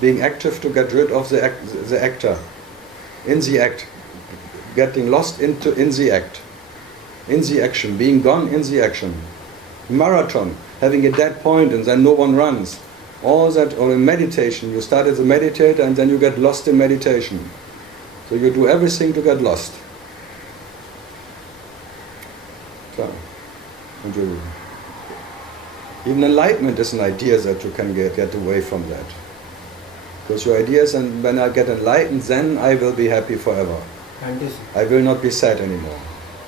being active to get rid of the actor, in the act, getting lost in the act. in the action, being gone in the action. Marathon, having a dead point and then no one runs. All that, or in meditation, you start as a meditator and then you get lost in meditation. So you do everything to get lost. So, even enlightenment is an idea that you can get away from that. Because your idea is, and when I get enlightened, then I will be happy forever. Fantasy. I will not be sad anymore.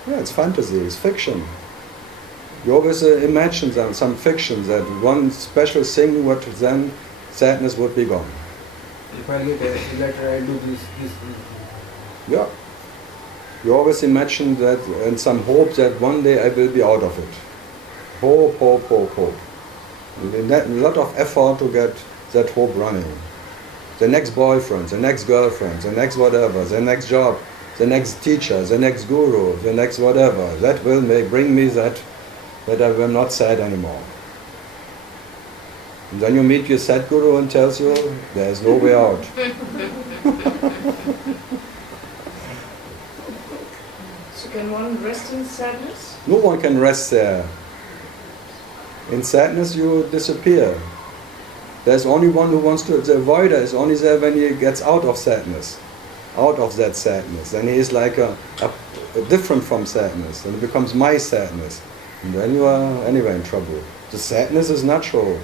Yeah, it's fantasy, it's fiction. You always imagine some fiction that one special thing, what then sadness would be gone. If I get a letter, I do this. Yeah. You always imagine that and some hope that one day I will be out of it. Hope, hope, hope, hope. A lot of effort to get that hope running. The next boyfriend, the next girlfriend, the next whatever, the next job, the next teacher, the next guru, the next whatever. That will bring me that I will not sad anymore. And then you meet your sad guru and tells you there is no way out. So can one rest in sadness? No one can rest there. In sadness you disappear. There's only one who wants to, the avoider is only there when he gets out of sadness, out of that sadness. And he is like a different from sadness, and it becomes my sadness. And then you are anyway in trouble. The sadness is natural.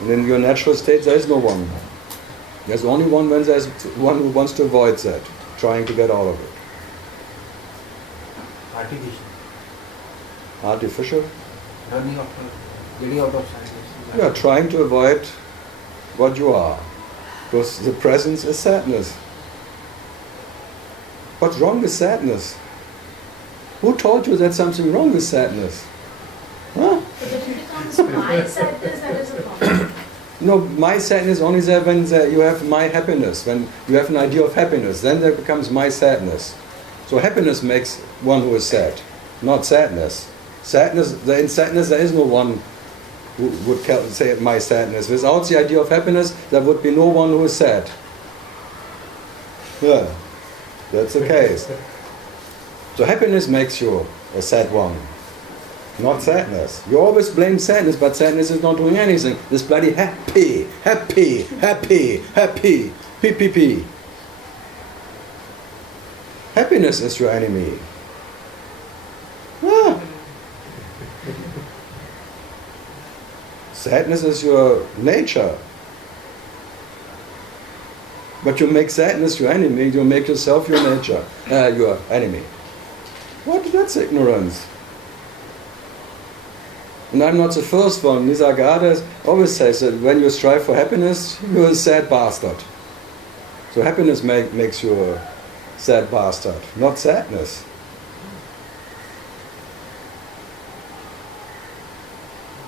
And in your natural state there is no one. There's only one when there's one who wants to avoid that, trying to get out of it. Artificial. Artificial? Getting out of sadness. You are trying to avoid what you are. Because the presence is sadness. What's wrong with sadness? Who told you there's something wrong with sadness? Huh? But if it becomes my sadness, that is a problem. No, my sadness only there when you have my happiness, when you have an idea of happiness, then there becomes my sadness. So happiness makes one who is sad, not sadness. In sadness there is no one who would say my sadness. Without the idea of happiness, there would be no one who is sad. Yeah, that's the case. So happiness makes you a sad one, not sadness. You always blame sadness, but sadness is not doing anything. This bloody happy, happy, happy, happy, PPP. Happiness is your enemy. Ah. Sadness is your nature. But you make sadness your enemy, you make yourself your nature, your enemy. What? That's ignorance. And I'm not the first one. Nisargadatta always says that when you strive for happiness, you're a sad bastard. So happiness makes you a sad bastard, not sadness.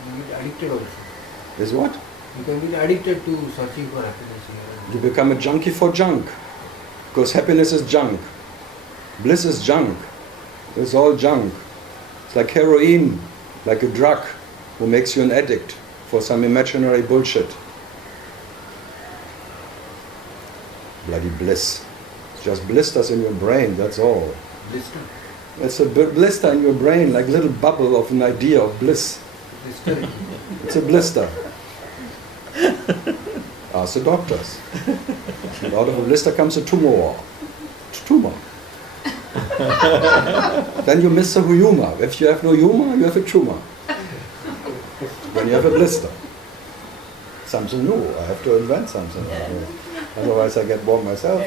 You get addicted also. Is what? You can get addicted to searching for happiness. You become a junkie for junk. Because happiness is junk. Bliss is junk. It's all junk. It's like heroin, like a drug, who makes you an addict for some imaginary bullshit. Bloody bliss. It's just blisters in your brain, that's all. Blister. It's a blister in your brain, like a little bubble of an idea of bliss. Blister. It's a blister. Ask the doctors. And out of a blister comes a tumor. Tumor. Then you miss the humor. If you have no humor, you have a tumor. Then you have a blister. Something new. I have to invent something. Otherwise I get bored myself.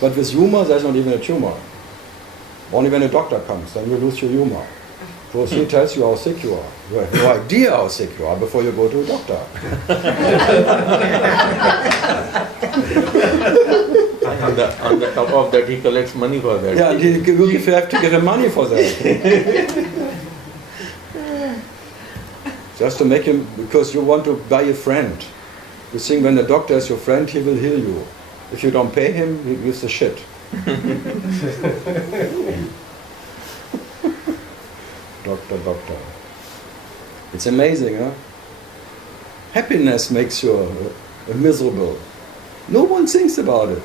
But with humor, there's not even a tumor. Only when a doctor comes, then you lose your humor. Because he tells you how sick you are. You have no idea how sick you are before you go to a doctor. On the top of that, he collects money for that. Yeah, you have to give him money for that. Just to make him, because you want to buy a friend. You think when the doctor is your friend, he will heal you. If you don't pay him, he gives a shit. Doctor. It's amazing, huh? Happiness makes you miserable. No one thinks about it.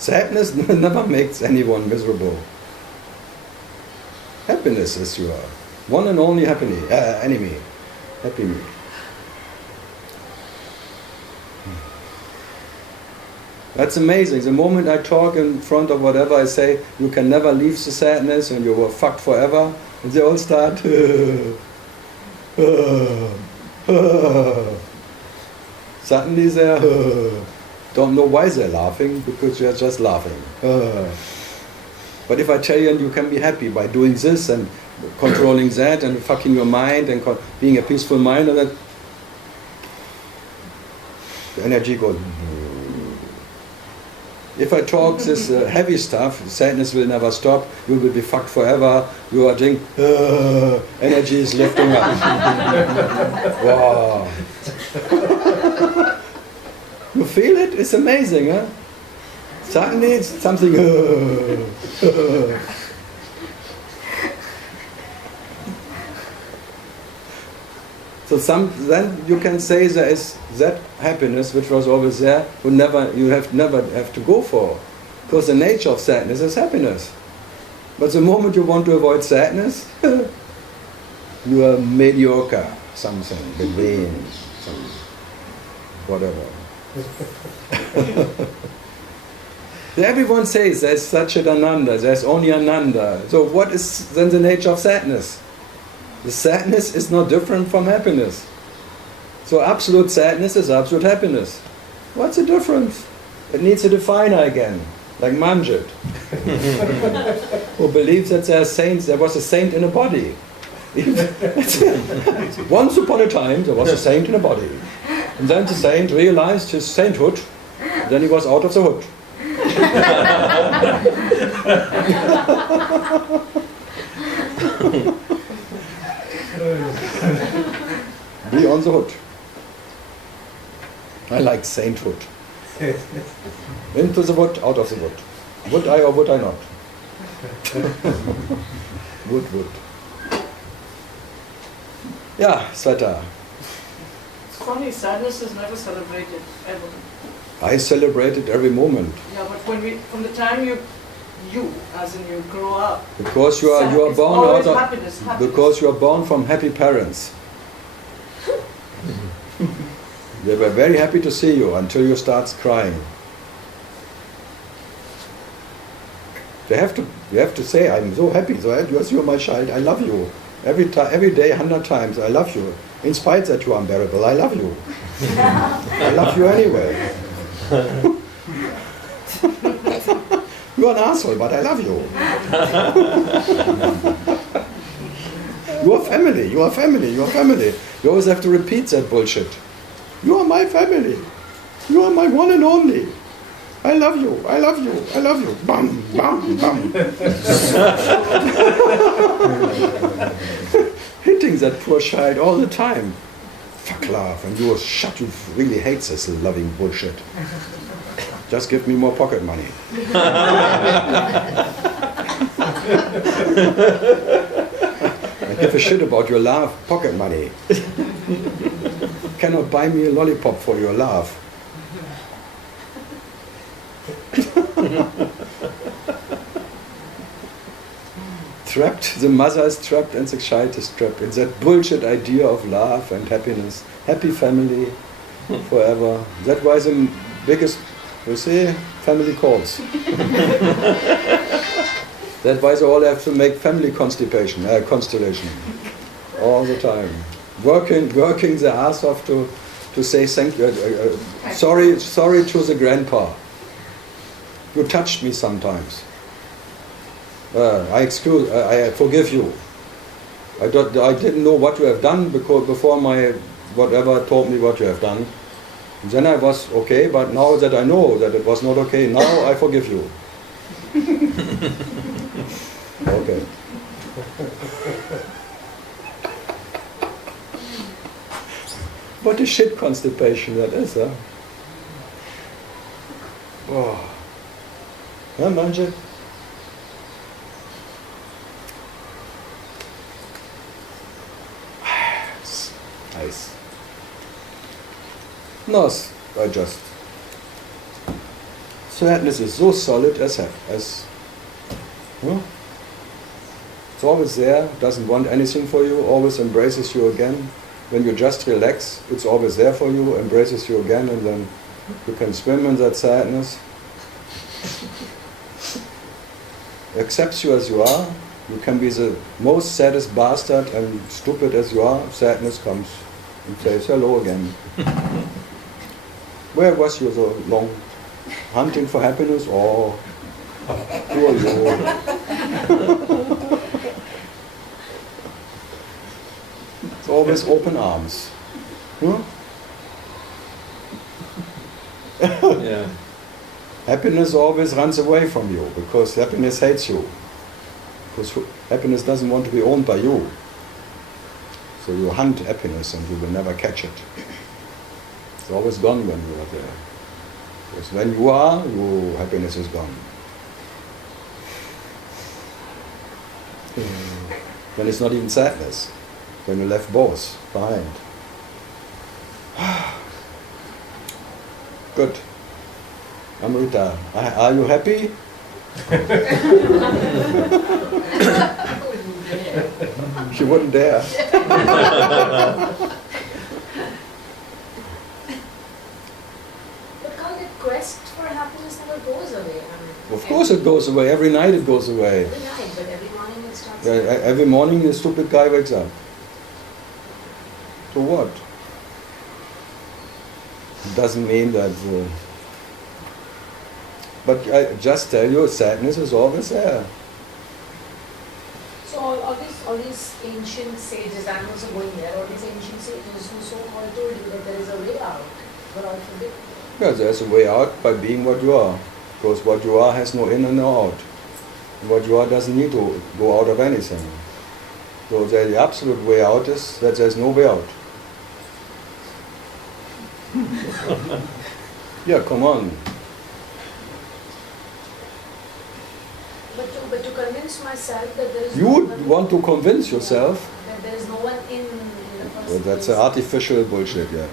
Sadness never makes anyone miserable. Happiness is your one and only enemy. Happy me. That's amazing. The moment I talk in front of whatever, I say, you can never leave the sadness and you were fucked forever. And they all start. Suddenly they don't know why they're laughing, because you're just laughing. But if I tell you, and you can be happy by doing this and controlling that and fucking your mind and being a peaceful mind, and that the energy goes. If I talk this heavy stuff, sadness will never stop, you will be fucked forever, you are doing, energy is lifting up. Wow. You feel it? It's amazing, huh? Suddenly it's something. So then you can say there is that happiness which was always there, you never have to go for, because the nature of sadness is happiness. But the moment you want to avoid sadness, you are mediocre, something between, some whatever. Everyone says there's such an Ananda, there's only Ananda. So what is then the nature of sadness? The sadness is not different from happiness. So absolute sadness is absolute happiness. What's the difference? It needs a definer again, like Manjit, who believes that there was a saint in a body. Once upon a time there was a saint in a body. And then the saint realized his sainthood, then he was out of the hood. Be on the hood. I like sainthood. Into the wood, out of the wood. Would I or would I not? Would. Yeah, Sveta. It's funny, sadness is never celebrated, ever. I celebrate it every moment. Yeah, but from the time you as in you grow up. Because you are born out of happiness. Because you are born from happy parents. They were very happy to see you until you start crying. You have to say, I'm so happy, you're my child, I love you. Every day, 100 times, I love you. In spite that you are unbearable, I love you. I love you anyway. You're an asshole, but I love you. You are family, you are family, you are family. You always have to repeat that bullshit. You are my family. You are my one and only. I love you, I love you, I love you. Bam, bam, bam. Hitting that poor child all the time. Fuck love, and you really hate this loving bullshit. Just give me more pocket money. I give a shit about your love, pocket money. Cannot buy me a lollipop for your love. Trapped, the mother is trapped and the child is trapped. It's that bullshit idea of love and happiness. Happy family forever. That's why the biggest, family calls. That's why they all have to make family constellation all the time. Working their ass off to say thank you, sorry to the grandpa. You touched me sometimes. I forgive you. I didn't know what you have done before my whatever told me what you have done. And then I was okay, but now that I know that it was not okay, now I forgive you. Okay. What a shit constipation that is, huh? Oh. Huh, Manjit? Nice. No, I just Sadness is so solid as huh? It's always there, doesn't want anything for you, always embraces you again. When you just relax, it's always there for you, embraces you again, and then you can swim in that sadness. Accepts you as you are. You can be the most saddest bastard and stupid as you are. Sadness comes and says hello again. Where was you so long? Hunting for happiness? Oh, who are you? It's always open arms. Huh? Yeah. Happiness always runs away from you because happiness hates you. Because happiness doesn't want to be owned by you. So you hunt happiness and you will never catch it. It's always gone when you are there. Because when you are, happiness is gone. Then it's not even sadness. Then you left both behind. Good. Amrita, are you happy? She wouldn't dare. But Carl, the quest for happiness never goes away. Of course it goes away. Every night it goes away. Every night, but every morning it starts. Every morning the stupid guy wakes up. To what? It doesn't mean that... but I just tell you, sadness is always there. So all these ancient sages, I'm also going there, all these ancient sages who so-called told you that there is a way out, but all forbidden. Yeah, there's a way out by being what you are. Because what you are has no in and no out. What you are doesn't need to go out of anything. So the absolute way out is that there's no way out. Yeah, come on. But to convince myself that there is You no one want to convince yourself. that there is no one in the first Well, that's place. artificial bullshit, yeah.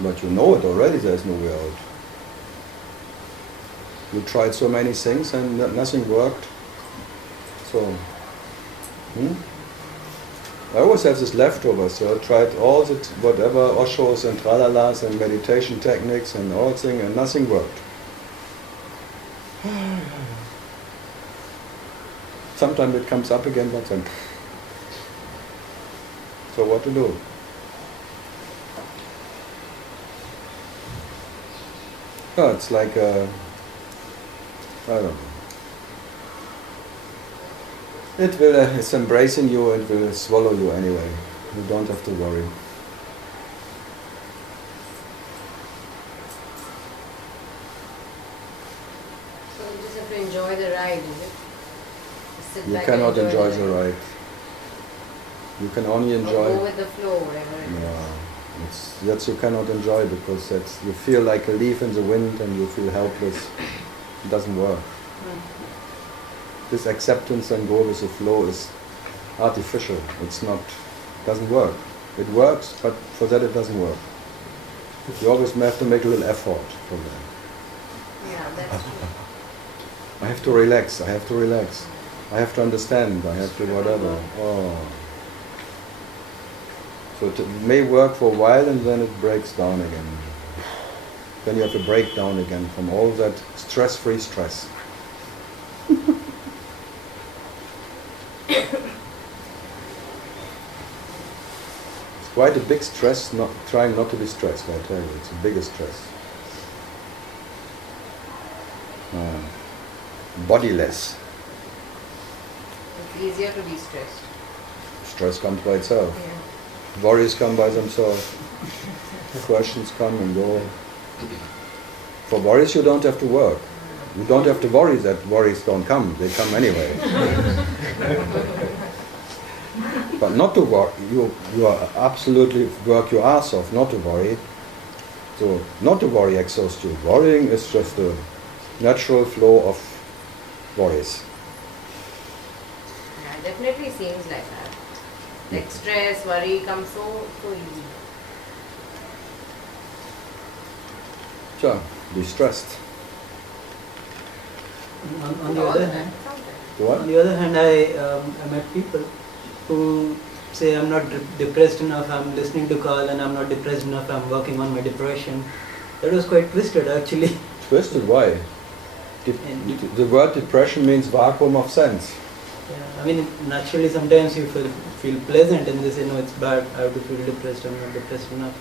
But you know it already, there's no way out. You tried so many things and nothing worked. So, I always have this leftover, so I tried all the whatever Oshos and tralalas and meditation techniques and all things, and nothing worked. Sometimes it comes up again, but then... So what to do? Oh, it's like I don't know. It's embracing you and will swallow you anyway. You don't have to worry. So you just have to enjoy the ride, is it? Just sit You back cannot and enjoy the ride. You can only Or enjoy... go with the flow, whatever it is. Yeah, that you cannot enjoy because you feel like a leaf in the wind and you feel helpless. It doesn't work. This acceptance and go with the flow is artificial. It's not, doesn't work. It works, but for that it doesn't work. You always have to make a little effort for that. Yeah, that's true. I have to relax, I have to relax. I have to understand, I have to whatever. Oh. So it may work for a while and then it breaks down again. Then you have to break down again from all that stress-free stress. It's quite a big stress, trying not to be stressed, I tell you. It's the biggest stress. Bodiless. It's easier to be stressed. Stress comes by itself. Yeah. Worries come by themselves. Questions come and go. For worries you don't have to work. You don't have to worry that worries don't come. They come anyway. But not to worry, you are absolutely work your ass off not to worry. So not to worry exhausts you. Worrying is just a natural flow of worries. Yeah, it definitely seems like that. Like stress, worry comes so easy. So, be stressed. On the other hand, What? on the other hand, I met people who say I'm not depressed enough, I'm listening to Carl, and I'm not depressed enough, I'm working on my depression. That was quite twisted actually. Twisted? Why? The word depression means vacuum of sense. Yeah, I mean, naturally sometimes you feel pleasant and they say, no, it's bad, I have to feel depressed, I'm not depressed enough.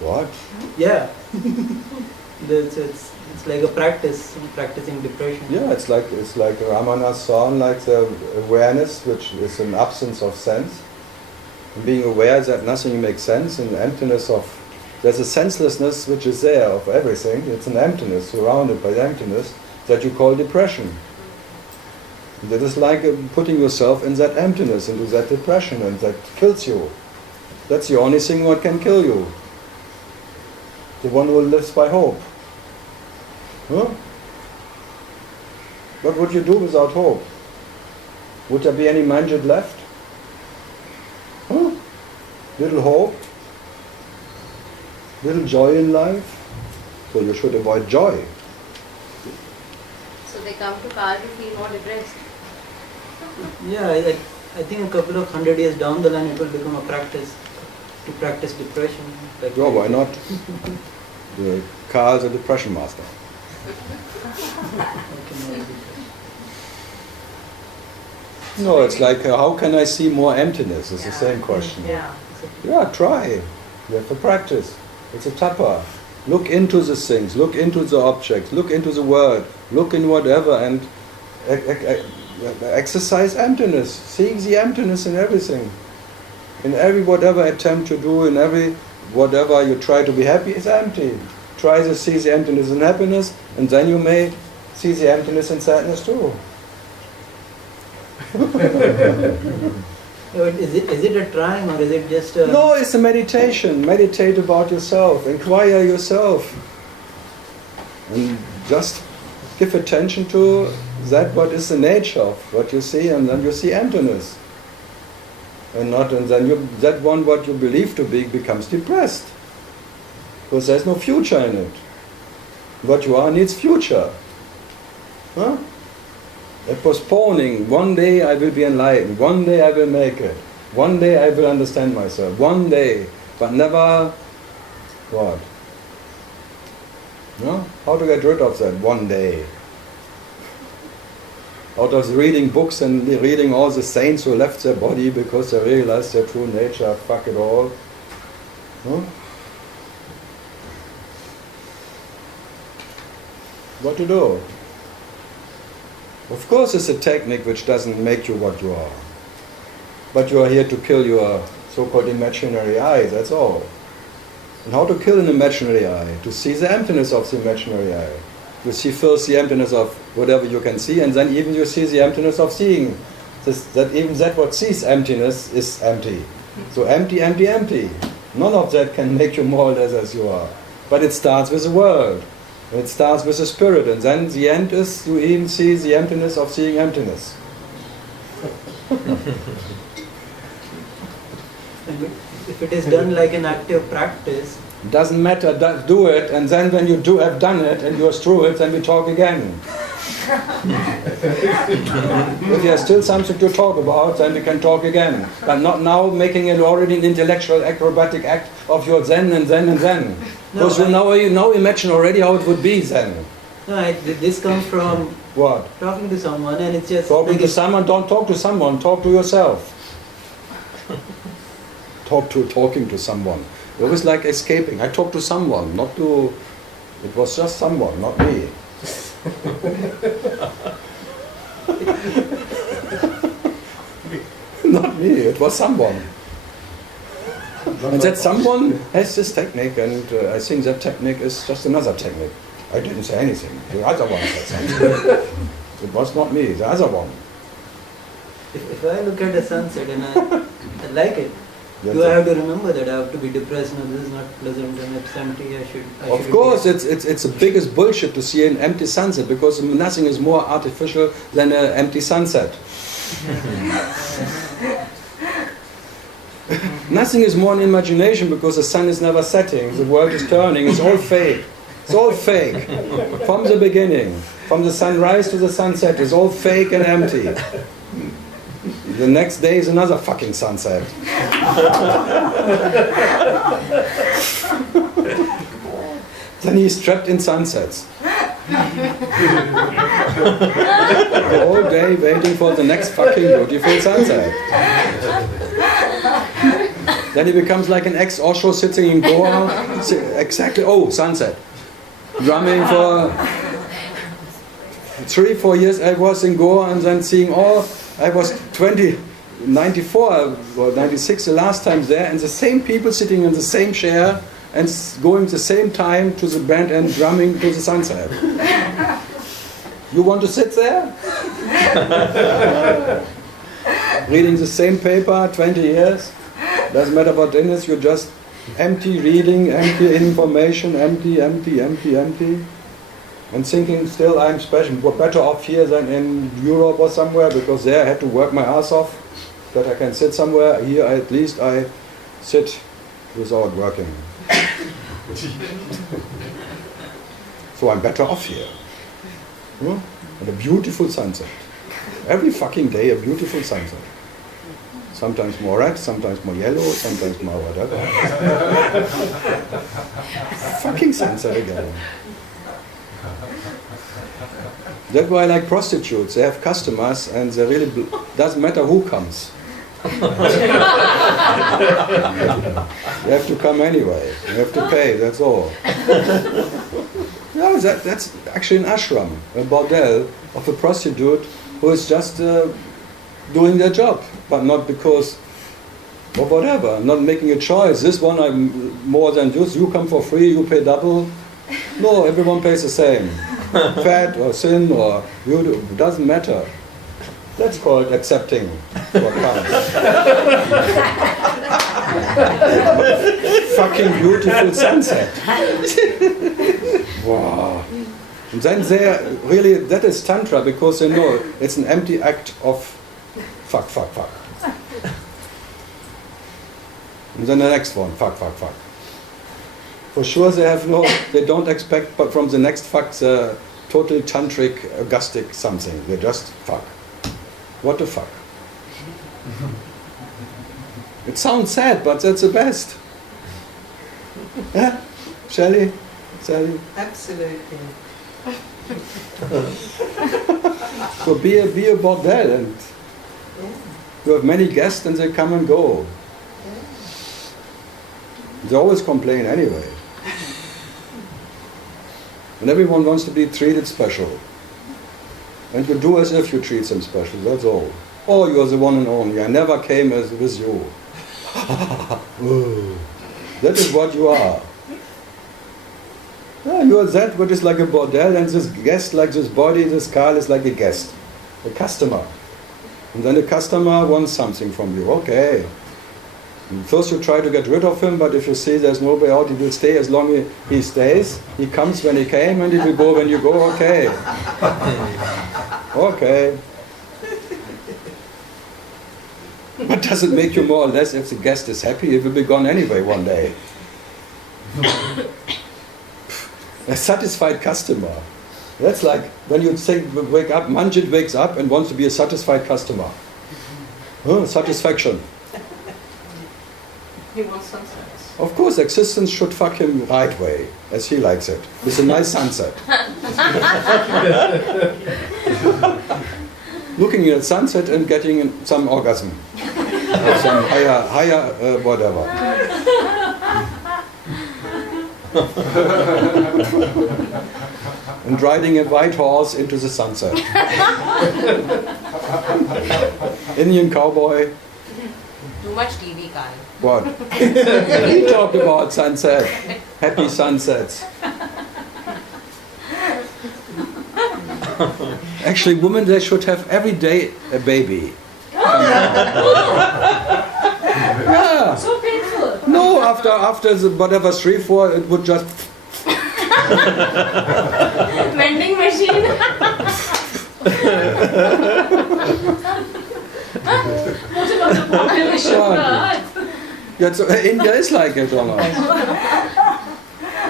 What? Yeah. It's like a practicing depression. Yeah, it's like Ramana's song, like the awareness, which is an absence of sense. And being aware that nothing makes sense, and emptiness of, there's a senselessness which is there of everything. It's an emptiness, surrounded by emptiness, that you call depression. That is like putting yourself in that emptiness, into that depression, and that kills you. That's the only thing what can kill you. The one who lives by hope. Huh? What would you do without hope? Would there be any manjit left? Huh? Little hope? Little joy in life? So you should avoid joy. So they come to Carl to feel more depressed. Yeah, I think a couple of 100 years down the line it will become a practice to practice depression. Like Yeah, why not? Carl's a depression master. No, it's like, how can I see more emptiness? It's the same question. Yeah, try. You have to practice. It's a tapa. Look into the things, look into the objects, look into the world, look in whatever, and exercise emptiness. Seeing the emptiness in everything. In every whatever attempt you do, in every whatever you try to be happy, is empty. Try to see the emptiness in happiness, and then you may see the emptiness in sadness too. Is it a trying or is it just a... No, it's a meditation. Meditate about yourself. Inquire yourself. And just give attention to that what is the nature of what you see, and then you see emptiness. And then that one what you believe to be becomes depressed. Because there's no future in it. What you are needs future. Huh? Postponing, one day I will be enlightened, one day I will make it, one day I will understand myself, one day, but never what? No? How to get rid of that one day? Out of reading books and reading all the saints who left their body because they realized their true nature, fuck it all. Huh? What to do? Of course it's a technique which doesn't make you what you are. But you are here to kill your so-called imaginary I, that's all. And how to kill an imaginary I? To see the emptiness of the imaginary I. You see first the emptiness of whatever you can see, and then even you see the emptiness of seeing. That what sees emptiness is empty. So empty, empty, empty. None of that can make you more or less as you are. But it starts with the world. And it starts with the spirit, and then the end is you even see the emptiness of seeing emptiness. If it is done like an active practice, doesn't matter, do it, and then when you have done it and you're through it, then we talk again. If there's still something to talk about, then we can talk again. But not now making it already an intellectual acrobatic act of your zen and zen and zen. Because you now imagine already how it would be then. No, this comes from what? Talking to someone, and it's just... Talking to someone, don't talk to someone, talk to yourself. Talking to someone. It was like escaping. I talked to someone, not to... It was just someone, not me. Not me, it was someone. And that someone has this technique, and I think that technique is just another technique. I didn't say anything. The other one said something. It was not me, the other one. If I look at a sunset and I like it, do I have to remember that I have to be depressed? No, this is not pleasant and it's empty. Of course, it's the biggest bullshit to see an empty sunset, because nothing is more artificial than an empty sunset. Nothing is more an imagination, because the sun is never setting, the world is turning, it's all fake. It's all fake, from the beginning. From the sunrise to the sunset is all fake and empty. The next day is another fucking sunset. Then he's trapped in sunsets. The whole day waiting for the next fucking beautiful sunset. Then he becomes like an ex-Osho sitting in Goa. Exactly, oh, sunset. Drumming for 3-4 years. I was in Goa and then seeing I was 94 or 96 the last time there, and the same people sitting in the same chair and going the same time to the band and drumming to the sunset. You want to sit there? Reading the same paper 20 years? Doesn't matter what it is, you're just empty reading, empty information, empty. And thinking still I'm special. We're better off here than in Europe or somewhere, because there I had to work my ass off, that I can sit somewhere. Here at least I sit without working. So I'm better off here. And a beautiful sunset. Every fucking day a beautiful sunset. Sometimes more red, sometimes more yellow, sometimes more whatever. Fucking sunset again. That's why I like prostitutes. They have customers and they really doesn't matter who comes. You have to come anyway. You have to pay, that's all. No, that's actually an ashram, a bordel of a prostitute who is just doing their job, but not because or whatever, not making a choice. This one I'm more than this, you come for free, you pay double. No, everyone pays the same. Fat or thin or beautiful, it doesn't matter. That's called accepting what comes. Fucking beautiful sunset. Wow. And then they really, that is Tantra, because they know it's an empty act of fuck. And then the next one, fuck. For sure they don't expect but from the next fuck the total tantric, augustic something. They just fuck. What the fuck? It sounds sad, but that's the best. Yeah? Sally? Absolutely. So be a bordel, and you have many guests and they come and go. They always complain anyway. And everyone wants to be treated special. And you do as if you treat them special, that's all. Oh, you're the one and only. I never came as with you. That is what you are. Yeah, you are that which is like a bordel, and this guest, like this body, this Karl is like a guest, a customer. And then the customer wants something from you. Okay. And first you try to get rid of him, but if you see there's no way out, he will stay as long as he stays. He comes when he came, and he will go when you go. Okay. Okay. But does it make you more or less if the guest is happy? It will be gone anyway one day. A satisfied customer. That's like when you wake up, Manjit wakes up and wants to be a satisfied customer. Satisfaction. He wants sunsets. Of course, existence should fuck him right way, as he likes it, with a nice sunset. Looking at sunset and getting some orgasm, or some higher whatever. And riding a white horse into the sunset. Indian cowboy. Too much TV, Karl. What? He talked about sunset, happy sunsets. Actually, women, they should have every day a baby. Yeah. So painful. No, after the whatever 3-4, it would just. Vending machine. Yeah, so India is like it or not.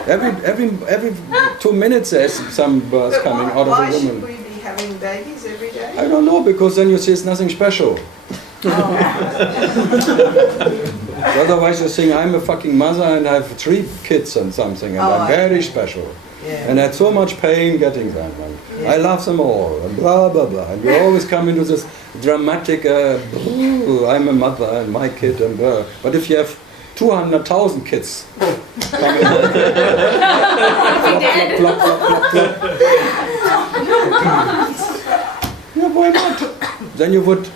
Every 2 2 minutes there's some birth But coming out of why a should woman. we be having babies every day? I don't know, because then you see it's nothing special. Otherwise you think I'm a fucking mother and I have 3 kids and something, and I'm very special. Yeah. And I had so much pain getting them. And I love them all, and blah, blah, blah. And you always come into this dramatic, I'm a mother and my kid and blah. But if you have 200,000 kids coming out, plop, plop, plop, plop, plop. Yeah, why not? Then you would,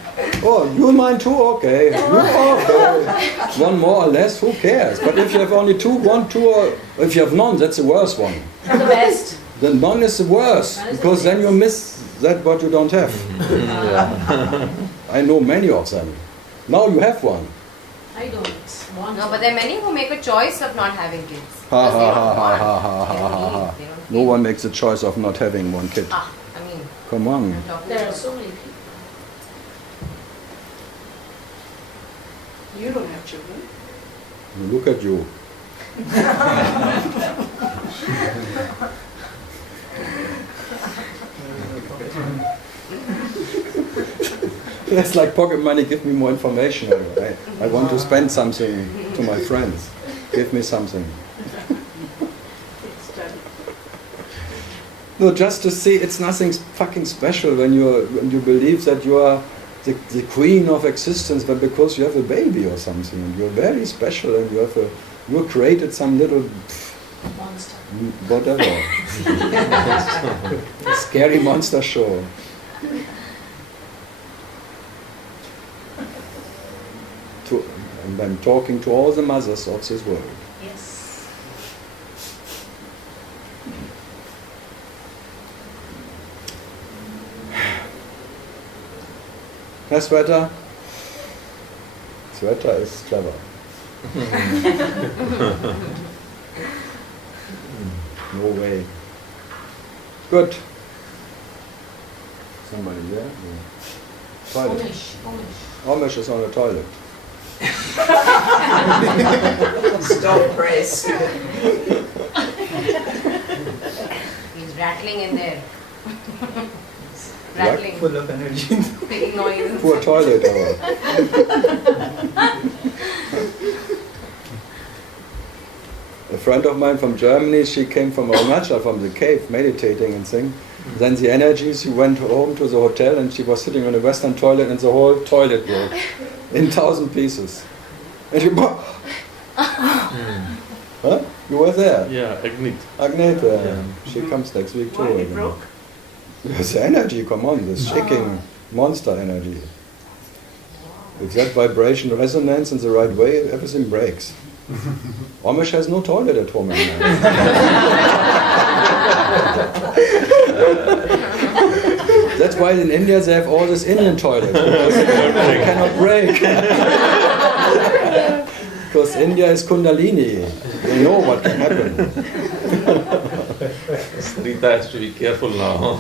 oh, you mine too? Okay. Okay. One more or less, who cares? But if you have only 2, 1, 2, or if you have none, that's the worst one. The best. The none is the worst, because then you miss that what you don't have. I know many of them. Now you have one. I don't. No, but there are many who make a choice of not having kids. Ha Because ha they ha don't ha want. ha ha They ha don't ha need, ha. they don't No feel. one makes the choice of not having one kid. I mean, Come on. I'm talking There are about- so many people. You don't have children. Look at you. That's like pocket money, give me more information. I want to spend something to my friends. Give me something. It's done. No, just to see it's nothing fucking special when you believe that you are the queen of existence, but because you have a baby or something, and you're very special, and you created some little Monster. whatever scary monster show. And I'm talking to all the mothers of this world. Yes. Herr Sweater? Sweater is clever. No way. Good. Somebody there? No. Toilet. Amish is on the toilet. Stop press. He's rattling in there. Like Rattling. Full of energy. Making noise. Poor toilet. A friend of mine from Germany, she came from Arunachal, from the cave, meditating and thing. Then the energy, she went home to the hotel and she was sitting on the western toilet and the whole toilet broke in 1,000 pieces. And she, huh? You were there? Yeah, Agnit. Agneta, she comes next week too. Why it broke? Because the energy, come on, this shaking monster energy. If that vibration resonance in the right way, everything breaks. Amish has no toilet at home anymore. That's why in India they have all this Indian toilets, because they cannot break. Because India is Kundalini. They know what can happen. Rita has to be careful now.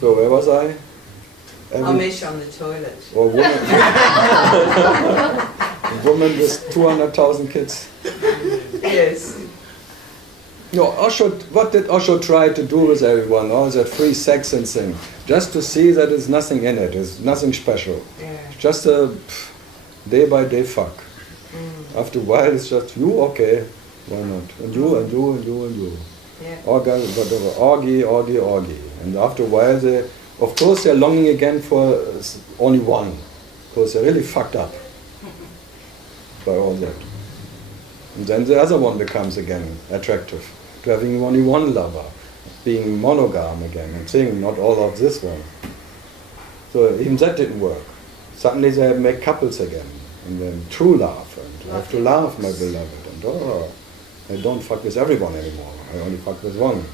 So where was I? Amish on the toilet. Or woman. A woman with 200,000 kids. Yes. No, what did Osho try to do with everyone? All that free sex and thing. Just to see that there's nothing in it, there's nothing special. Yeah. Just a day by day fuck. After a while it's just you, okay, why not? And you, and you, and you, and you. Yeah. Orgy. And after a while of course they're longing again for only one. Because they're really fucked up by all that. And then the other one becomes again attractive. To having only one lover, being monogam again, and seeing not all of this one. So even that didn't work. Suddenly they make couples again, and then true love, and I have to love my beloved, and I don't fuck with everyone anymore, I only fuck with one.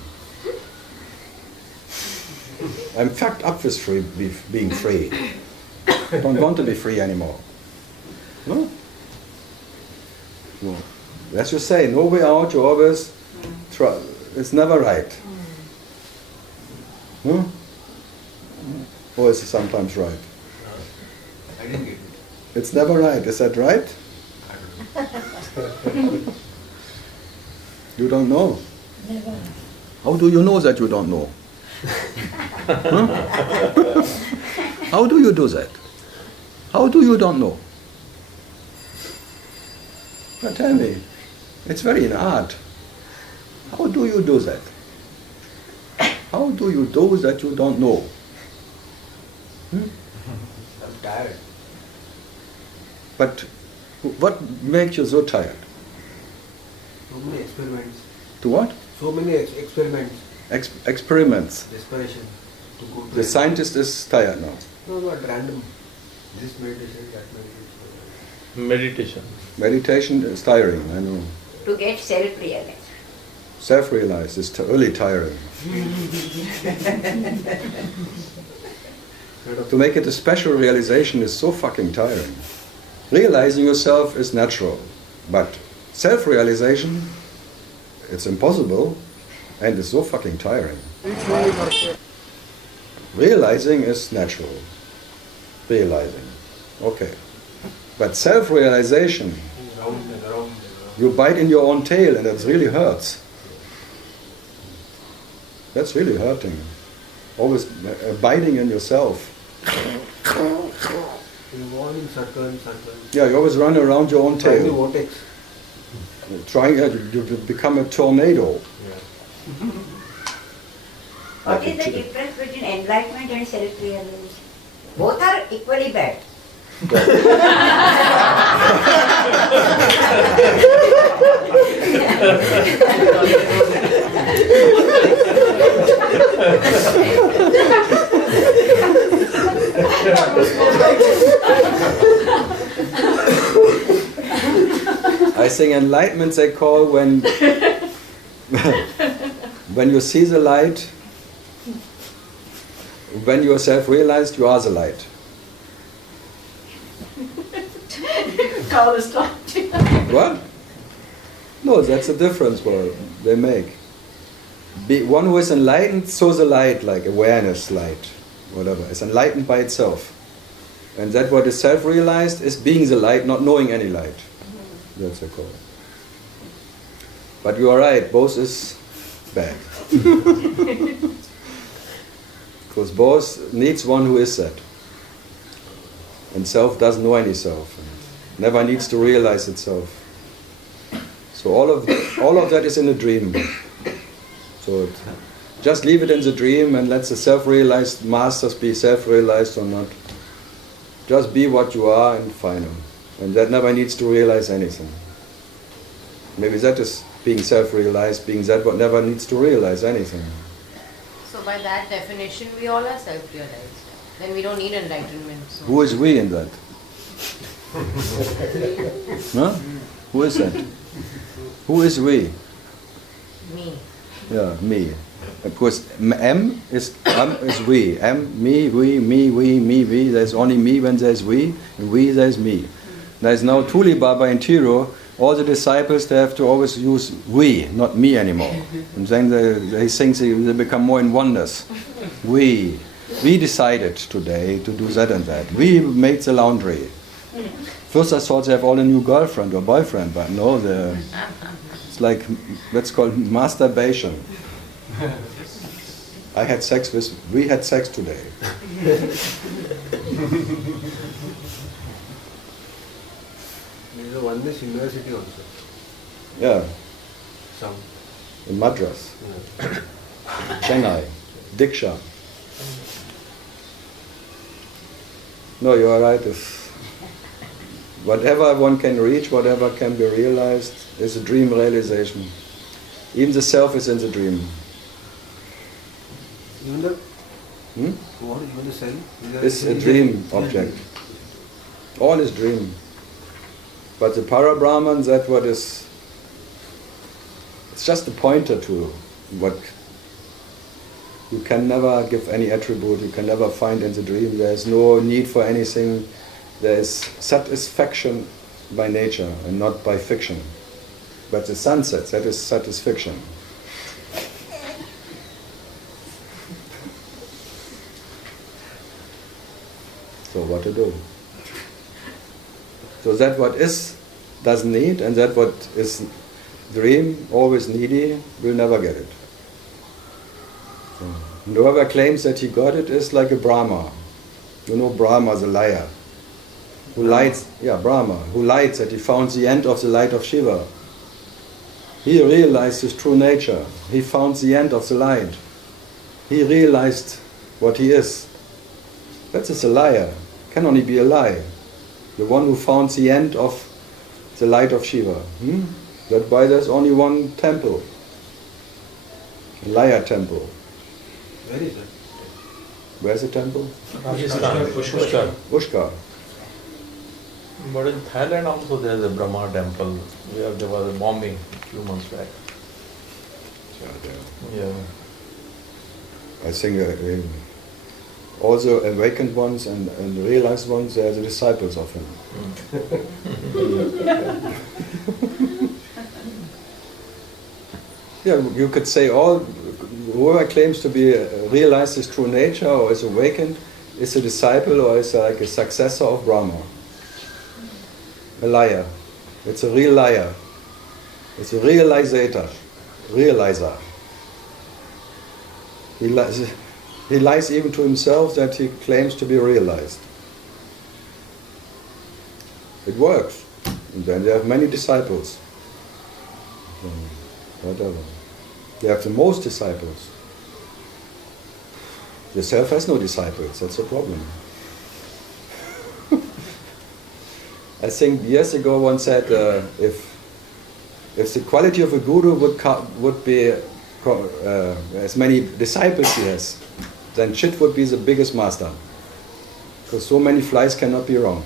I'm fucked up with being free. I don't want to be free anymore. No? No. As you say, no way out, you always try. It's never right. Or is it sometimes right? I didn't get it. It's never right. Is that right? I don't You don't know. Never. How do you know that you don't know? Huh? How do you do that? How do you don't know? Now tell me. It's very in art. How do you do that? How do you do that you don't know? I'm tired. But what makes you so tired? So many experiments. To what? So many experiments. Experiments. Desperation to go to The scientist is tired now. No, not random. This meditation, that meditation. Meditation. Meditation is tiring, I know. To get self-realized. Self-realized is really tiring. To make it a special realization is so fucking tiring. Realizing yourself is natural, but self-realization, it's impossible and it's so fucking tiring. Realizing is natural. Realizing. Okay. But self-realization, you bite in your own tail and it really hurts. That's really hurting. Always biting in yourself. You go in circles. Yeah, you always run around your own Trying the tail. vortex. Trying to become a tornado. What is the difference between enlightenment and self-realization? Both are equally bad. I think enlightenment they call when when you see the light, when you are self-realized, you are the light. Carl is talking. What? No, that's the difference what they make. One who is enlightened saw the light, like awareness light, whatever. It's enlightened by itself. And that what is self-realized is being the light, not knowing any light. That's a call. But you are right, both is bad. Because both needs one who is that. And self doesn't know any self. And never needs to realize itself. So all of that is in a dream. So just leave it in the dream and let the self-realized masters be self-realized or not. Just be what you are and final. And that never needs to realize anything. Maybe that is being self-realized, being that what never needs to realize anything. So by that definition, we all are self-realized. Then we don't need enlightenment. So. Who is we in that? Huh? Who is that? Who is we? Me. Yeah, me. Because M is we. M, me, we, me, me, we. There's only me when there's we, and we there's me. There's now Tuli Baba in Tiro. All the disciples, they have to always use we, not me anymore. And then they think they become more in oneness. We decided today to do that and that. We made the laundry. First I thought they have all a new girlfriend or boyfriend, but no, it's like, that's called masturbation. We had sex today. There is a oneness university also. Yeah, Some. in Madras, Yeah. Chennai, Diksha. No, you are right. Whatever one can reach, whatever can be realized, is a dream realization. Even the self is in the dream. Even the What? Even the cell? It's a dream object. All is dream. But the Parabrahman, that what is, it's just a pointer to what you can never give any attribute, you can never find in the dream. There is no need for anything. There is satisfaction by nature and not by fiction. But the sunset, that is satisfaction. So what to do? So that what is doesn't need, and that what is dream, always needy, will never get it. And whoever claims that he got it is like a Brahma. You know Brahma is a liar. Who lies, Brahma, who lies that he found the end of the light of Shiva. He realized his true nature. He found the end of the light. He realized what he is. That is a liar. Can only be a lie. The one who found the end of the light of Shiva. That's why there's only one temple. A liar temple. Where is it? Where's the temple? Pushkar. But in Thailand also there is a Brahma temple where there was a bombing a few months back. Yeah. I think also awakened ones and realized ones, they are the disciples of him. You could say whoever claims to be realized his true nature or is awakened is a disciple or is like a successor of Brahma. A liar. It's a real liar. It's a realizer. He lies even to himself that he claims to be realized. It works. And then they have many disciples. Whatever. They have the most disciples. The self has no disciples. That's a problem. I think years ago one said if the quality of a guru would be as many disciples he has, then Chit would be the biggest master. Because so many flies cannot be wrong.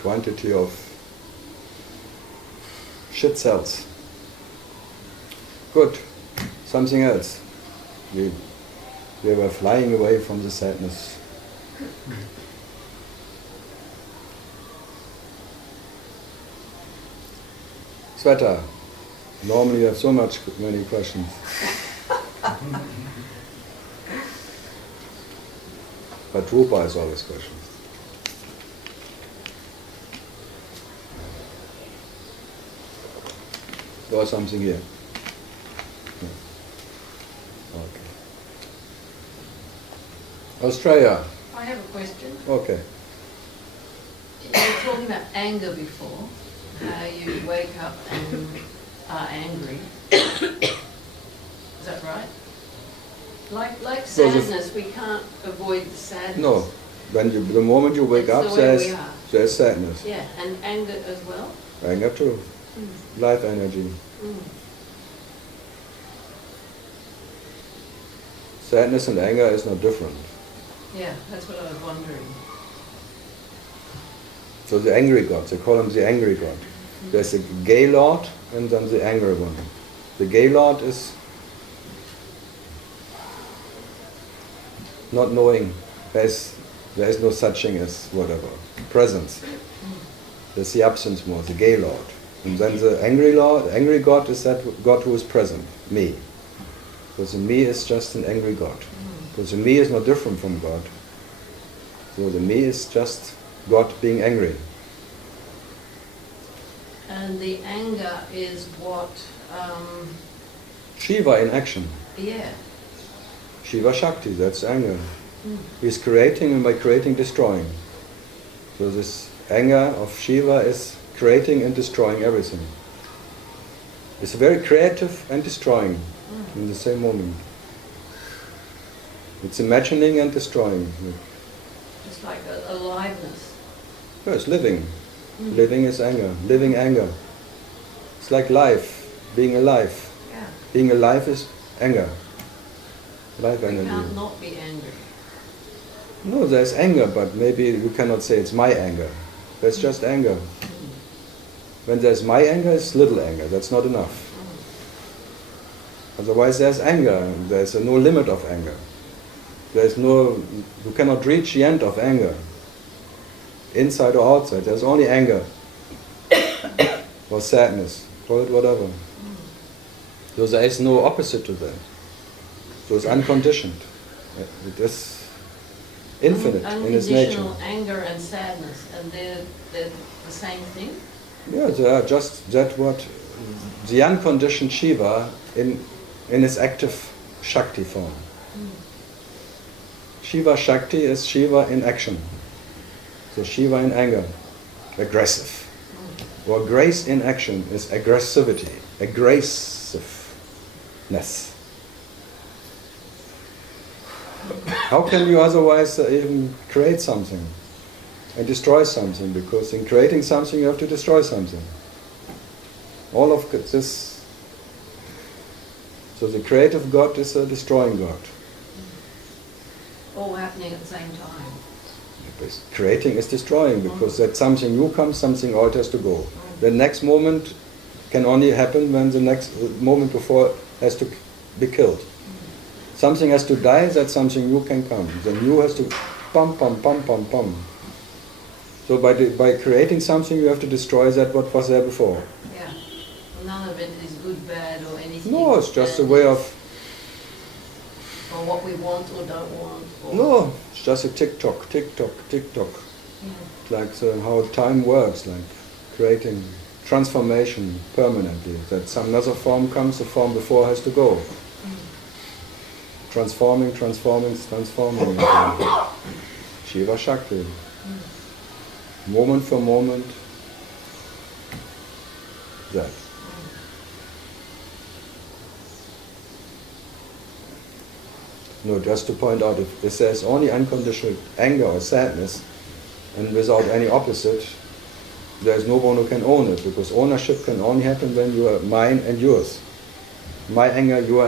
Quantity of shit cells. Good. Something else. We were flying away from the sadness. Sveta, normally you have many questions. But Rupa has always questions. Or something here. Okay. Australia. I have a question. Okay. You were talking about anger before, how you wake up and are angry. Is that right? Like sadness, we can't avoid the sadness. No. The moment you wake up, there's sadness. Yeah, and anger as well? Anger too. Life energy. Sadness and anger is not different. Yeah, that's what I was wondering. So the angry god, they call him the angry god. There's a gay lord and then the angry one. The gay lord is not knowing. There is no such thing as whatever. Presence. There's the absence more, the gay lord. And then the angry god is that God who is present, me. Because the me is just an angry god. Because the me is not different from God. So the me is just God being angry. And the anger is what? Shiva in action. Yeah. Shiva Shakti, that's anger. He's creating, and by creating, destroying. So this anger of Shiva is creating and destroying everything. It's very creative and destroying in the same moment. It's imagining and destroying. It's like aliveness. No, it's living. Living is anger. Living anger. It's like life. Being alive. Yeah. Being alive is anger. Life You energy. can't not be angry. No, there's anger, but maybe you cannot say it's my anger. That's just anger. When there's my anger, it's little anger. That's not enough. Otherwise there's anger. There's no limit of anger. You cannot reach the end of anger. Inside or outside. There's only anger. Or sadness. Call it whatever. So there is no opposite to that. So it's unconditioned. It is infinite in its nature. Unconditional anger and sadness, and they're the same thing? Yeah, they are just that what the unconditioned Shiva in its active Shakti form. Shiva Shakti is Shiva in action. So Shiva in anger, aggressive. Or grace in action is aggressivity, aggressiveness. How can you otherwise even create something and destroy something? Because in creating something you have to destroy something. All of this. So the creative God is a destroying God. All happening at the same time. Creating is destroying, because that something new comes, something old has to go. The next moment can only happen when the next moment before has to be killed. Something has to die, that something new can come. The new has to pum, pum, pum, pum, pum. So by creating something you have to destroy that what was there before. Yeah. None of it is good, bad or anything. No, it's just a way of... Or what we want or don't want. Or No, it's just a tick-tock, tick-tock, tick-tock. Yeah. Like how time works, like creating transformation permanently. That some another form comes, the form before has to go. Transforming, transforming, transforming. Shiva Shakti. Moment for moment. That. No, just to point out, if there's only unconditional anger or sadness, and without any opposite, there is no one who can own it, because ownership can only happen when you are mine and yours. My anger, your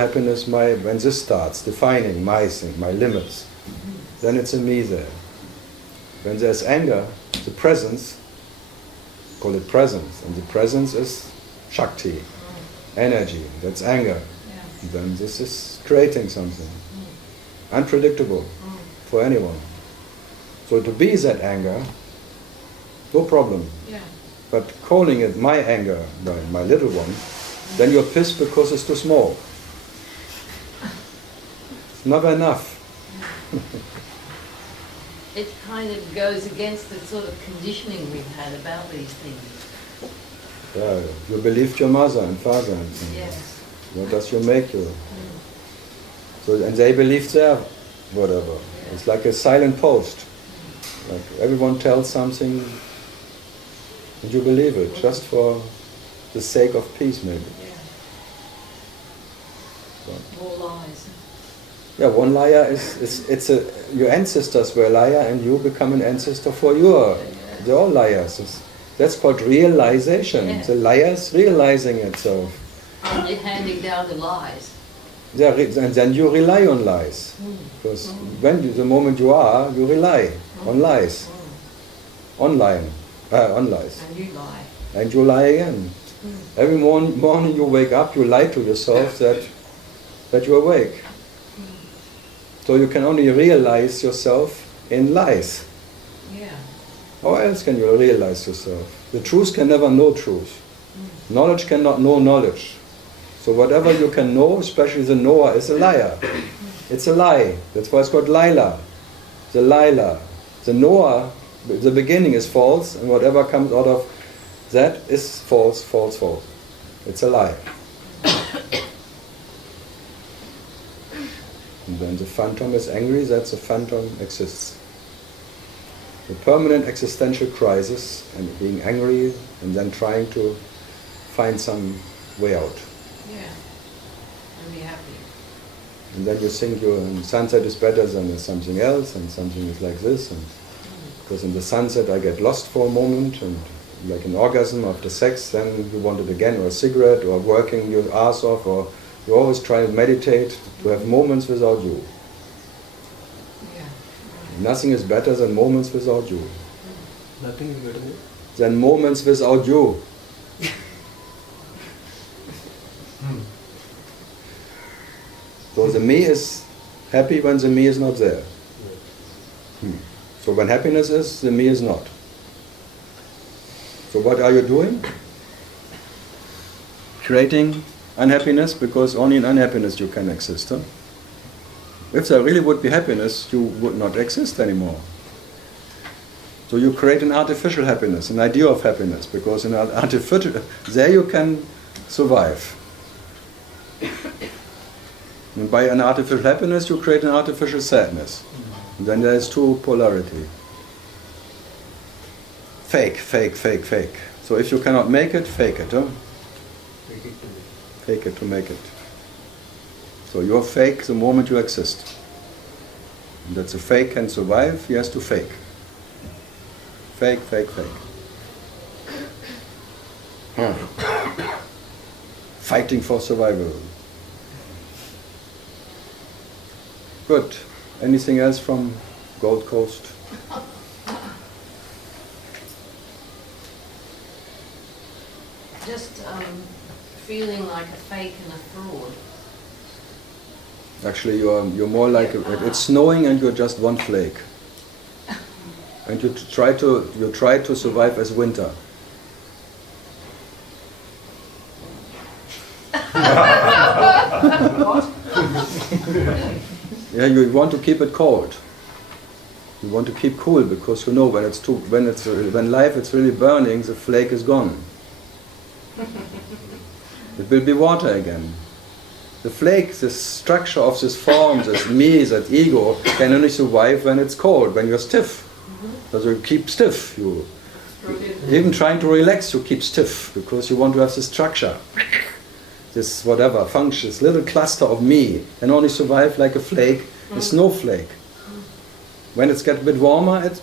happiness, when this starts defining my thing, my limits, then it's a me there. When there's anger, the presence, call it presence, and the presence is Shakti, energy, that's anger. Then this is creating something unpredictable for anyone. So to be that anger, no problem. Yeah. But calling it my anger, my little one, then you're pissed because it's too small. It's never enough. It kind of goes against the sort of conditioning we've had about these things. Yeah, you believed your mother and father and things. Yes. What does you make you? So, and they believe their whatever. Yeah. It's like a silent post. Like everyone tells something and you believe it, just for the sake of peace maybe. More lies. Yeah, one liar is your ancestors were a liar and you become an ancestor for they're all liars. That's called realization. Yeah. The liar's realizing itself. And you're handing down the lies. Yeah, and then you rely on lies. Because the moment you rely on lies. On lies. And you lie. And you lie again. Every morning you wake up, you lie to yourself that you're awake. So you can only realize yourself in lies. Yeah. How else can you realize yourself? The truth can never know truth. Knowledge cannot know knowledge. So whatever you can know, especially the knower, is a liar. It's a lie. That's why it's called Lila. The Lila. The knower, the beginning is false, and whatever comes out of that is false, false, false. It's a lie. And when the phantom is angry, that's the phantom exists. The permanent existential crisis and being angry and then trying to find some way out. Yeah. And be happy. And then you think your sunset is better than something else, and something is like this. And because in the sunset I get lost for a moment, and like an orgasm after sex, then you want it again, or a cigarette, or working your ass off, or you always try to meditate to have moments without you. Yeah. Nothing is better than moments without you. Nothing is better than moments without you. So the me is happy when the me is not there. So when happiness is, the me is not. So what are you doing? Creating unhappiness, because only in unhappiness you can exist. Huh? If there really would be happiness, you would not exist anymore. So you create an artificial happiness, an idea of happiness, because in an artificial, there you can survive. And by an artificial happiness, you create an artificial sadness. And then there is true polarity. Fake, fake, fake, fake. So if you cannot make it, fake it. Huh? Fake it to make it. So you're fake the moment you exist. And that the fake can survive, he has to fake. Fake, fake, fake. Huh. Fighting for survival. Good. Anything else from Gold Coast? Just feeling like a fake and a fraud. Actually, you're more like it's snowing and you're just one flake, and you try to survive as winter. Yeah, you want to keep it cold. You want to keep cool because you know when life is really burning, the flake is gone. It will be water again. The flake, this structure of this form, this me, that ego, can only survive when it's cold, when you're stiff. So you keep stiff. You even trying to relax, you keep stiff because you want to have this structure. This whatever function, this little cluster of me can only survive like a flake, a snowflake. When it gets a bit warmer, it's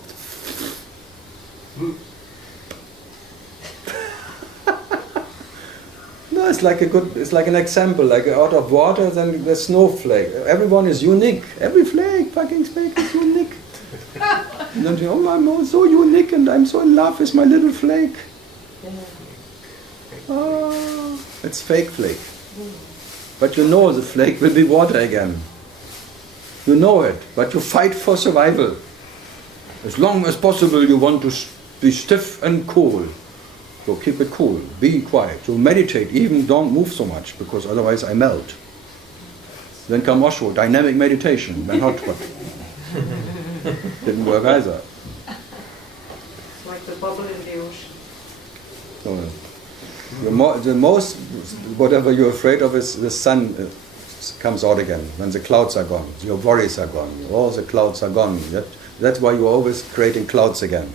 no, it's like an example, like out of water, then the snowflake. Everyone is unique. Every fucking flake is unique. And then you know, I'm so unique and I'm so in love with my little flake. Oh, it's fake flake. But you know the flake will be water again. You know it, but you fight for survival. As long as possible you want to be stiff and cool. So keep it cool, be quiet. So meditate, even don't move so much, because otherwise I melt. Then come Osho, dynamic meditation, then hot spot. Didn't work either. It's like the bubble in the ocean. So, the most, whatever you're afraid of is the sun comes out again, when the clouds are gone, your worries are gone, all the clouds are gone. That's why you're always creating clouds again.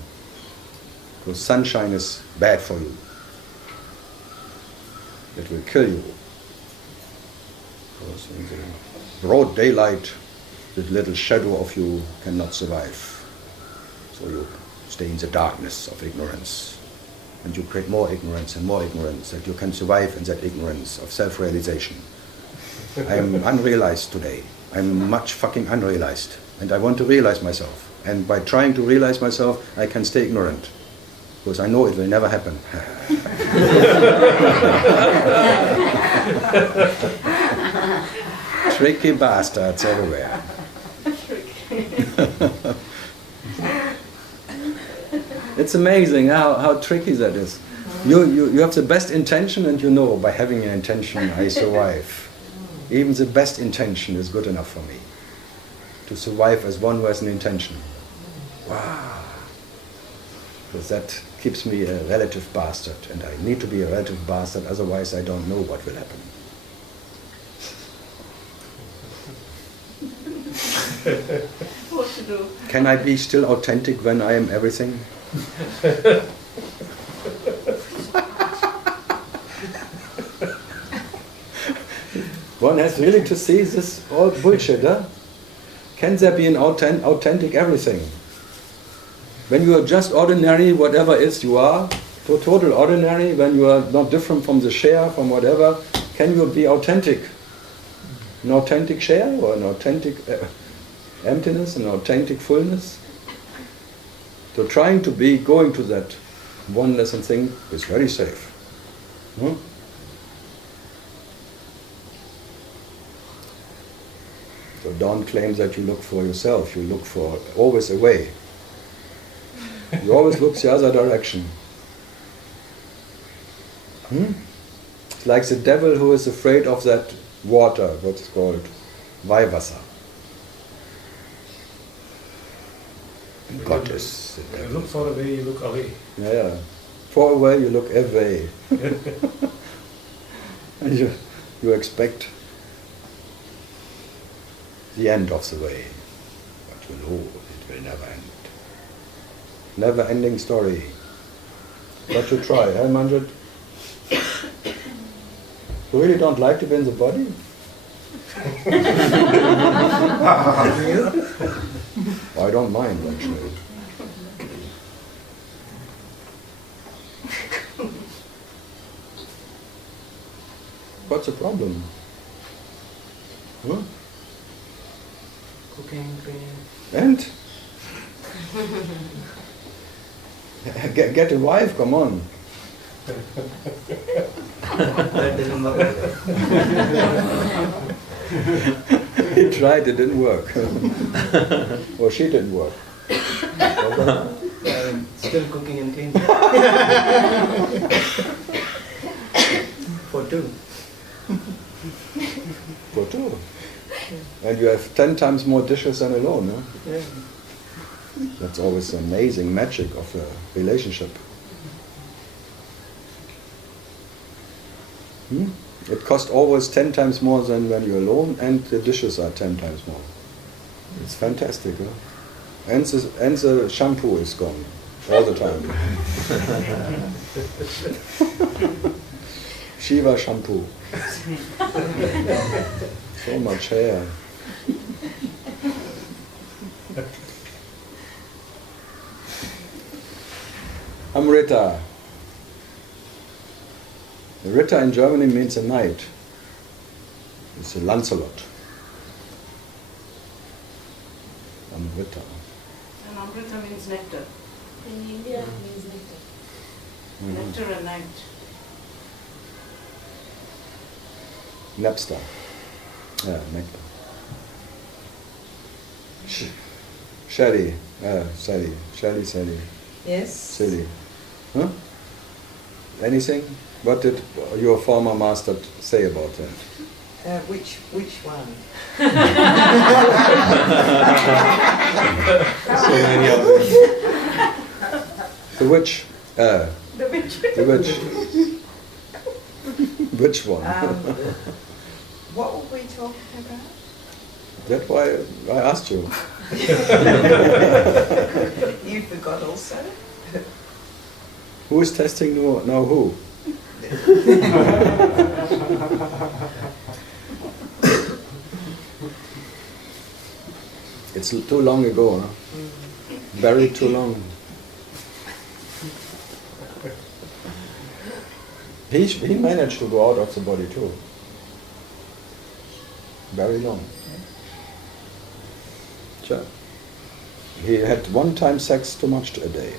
Because sunshine is bad for you. It will kill you. Because in the broad daylight, the little shadow of you cannot survive. So you stay in the darkness of ignorance. And you create more ignorance and more ignorance, that you can survive in that ignorance of self-realization. I am unrealized today. I'm much fucking unrealized. And I want to realize myself. And by trying to realize myself, I can stay ignorant. Because I know it will never happen. Tricky bastards everywhere. It's amazing how tricky that is. You have the best intention and you know by having an intention I survive. Even the best intention is good enough for me. To survive as one who has an intention. Wow. Because that keeps me a relative bastard, and I need to be a relative bastard, otherwise I don't know what will happen. What to do? Can I be still authentic when I am everything? One has really to see this all bullshit, huh? Can there be an authentic everything? When you are just ordinary, whatever is you are, so total ordinary, when you are not different from the share, from whatever, can you be authentic? An authentic share or an authentic emptiness, an authentic fullness? So trying to be, going to that oneness and thing is very safe. Hmm? So don't claim that you look for yourself, you look for always a way. You always look the other direction. It's like the devil who is afraid of that water, what's called Vaivasa. Gottes. You look far away, you look away. Yeah. Far away, you look away. And you expect the end of the way. But you know it will never end. Never ending story. But you try, eh, Manjit? You really don't like to be in the body? I don't mind, actually. What's the problem? Huh? Cooking, cleaning. And? Get a wife, come on. That didn't work. He tried, it didn't work. Or she didn't work. Still cooking and cleaning. For two. For two. And you have 10 times more dishes than alone, huh? Yeah. That's always the amazing magic of a relationship. It costs always 10 times more than when you're alone, and the dishes are 10 times more. It's fantastic, huh? And the shampoo is gone all the time. Shiva shampoo. So much hair. Amrita. Rita in Germany means a knight. It's a Lancelot. Amrita. And Amrita means nectar. In India, it means nectar. Nectar and night. Napster. Yeah, nectar. Sherry. Sally. Sally. Yes. Silly. Huh? Anything? What did your former master say about that? Which one? So many of them. The witch. The witch. The witch. Which one? What were we talking about? That's why I asked you. You forgot also? Who is testing now who? It's too long ago, huh? Very too long. He managed to go out of the body too. Very long. Sure. He had one-time sex too much a day.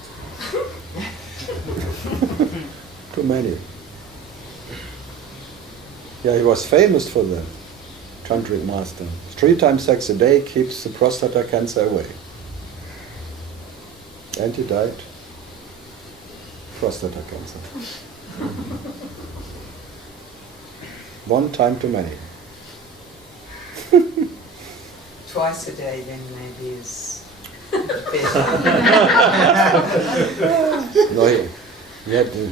Too many. Yeah, he was famous for the tantric master. 3 times sex a day keeps the prostata cancer away. And he died. Prostata cancer. 1 time too many. Twice a day then maybe is better. No, he had to.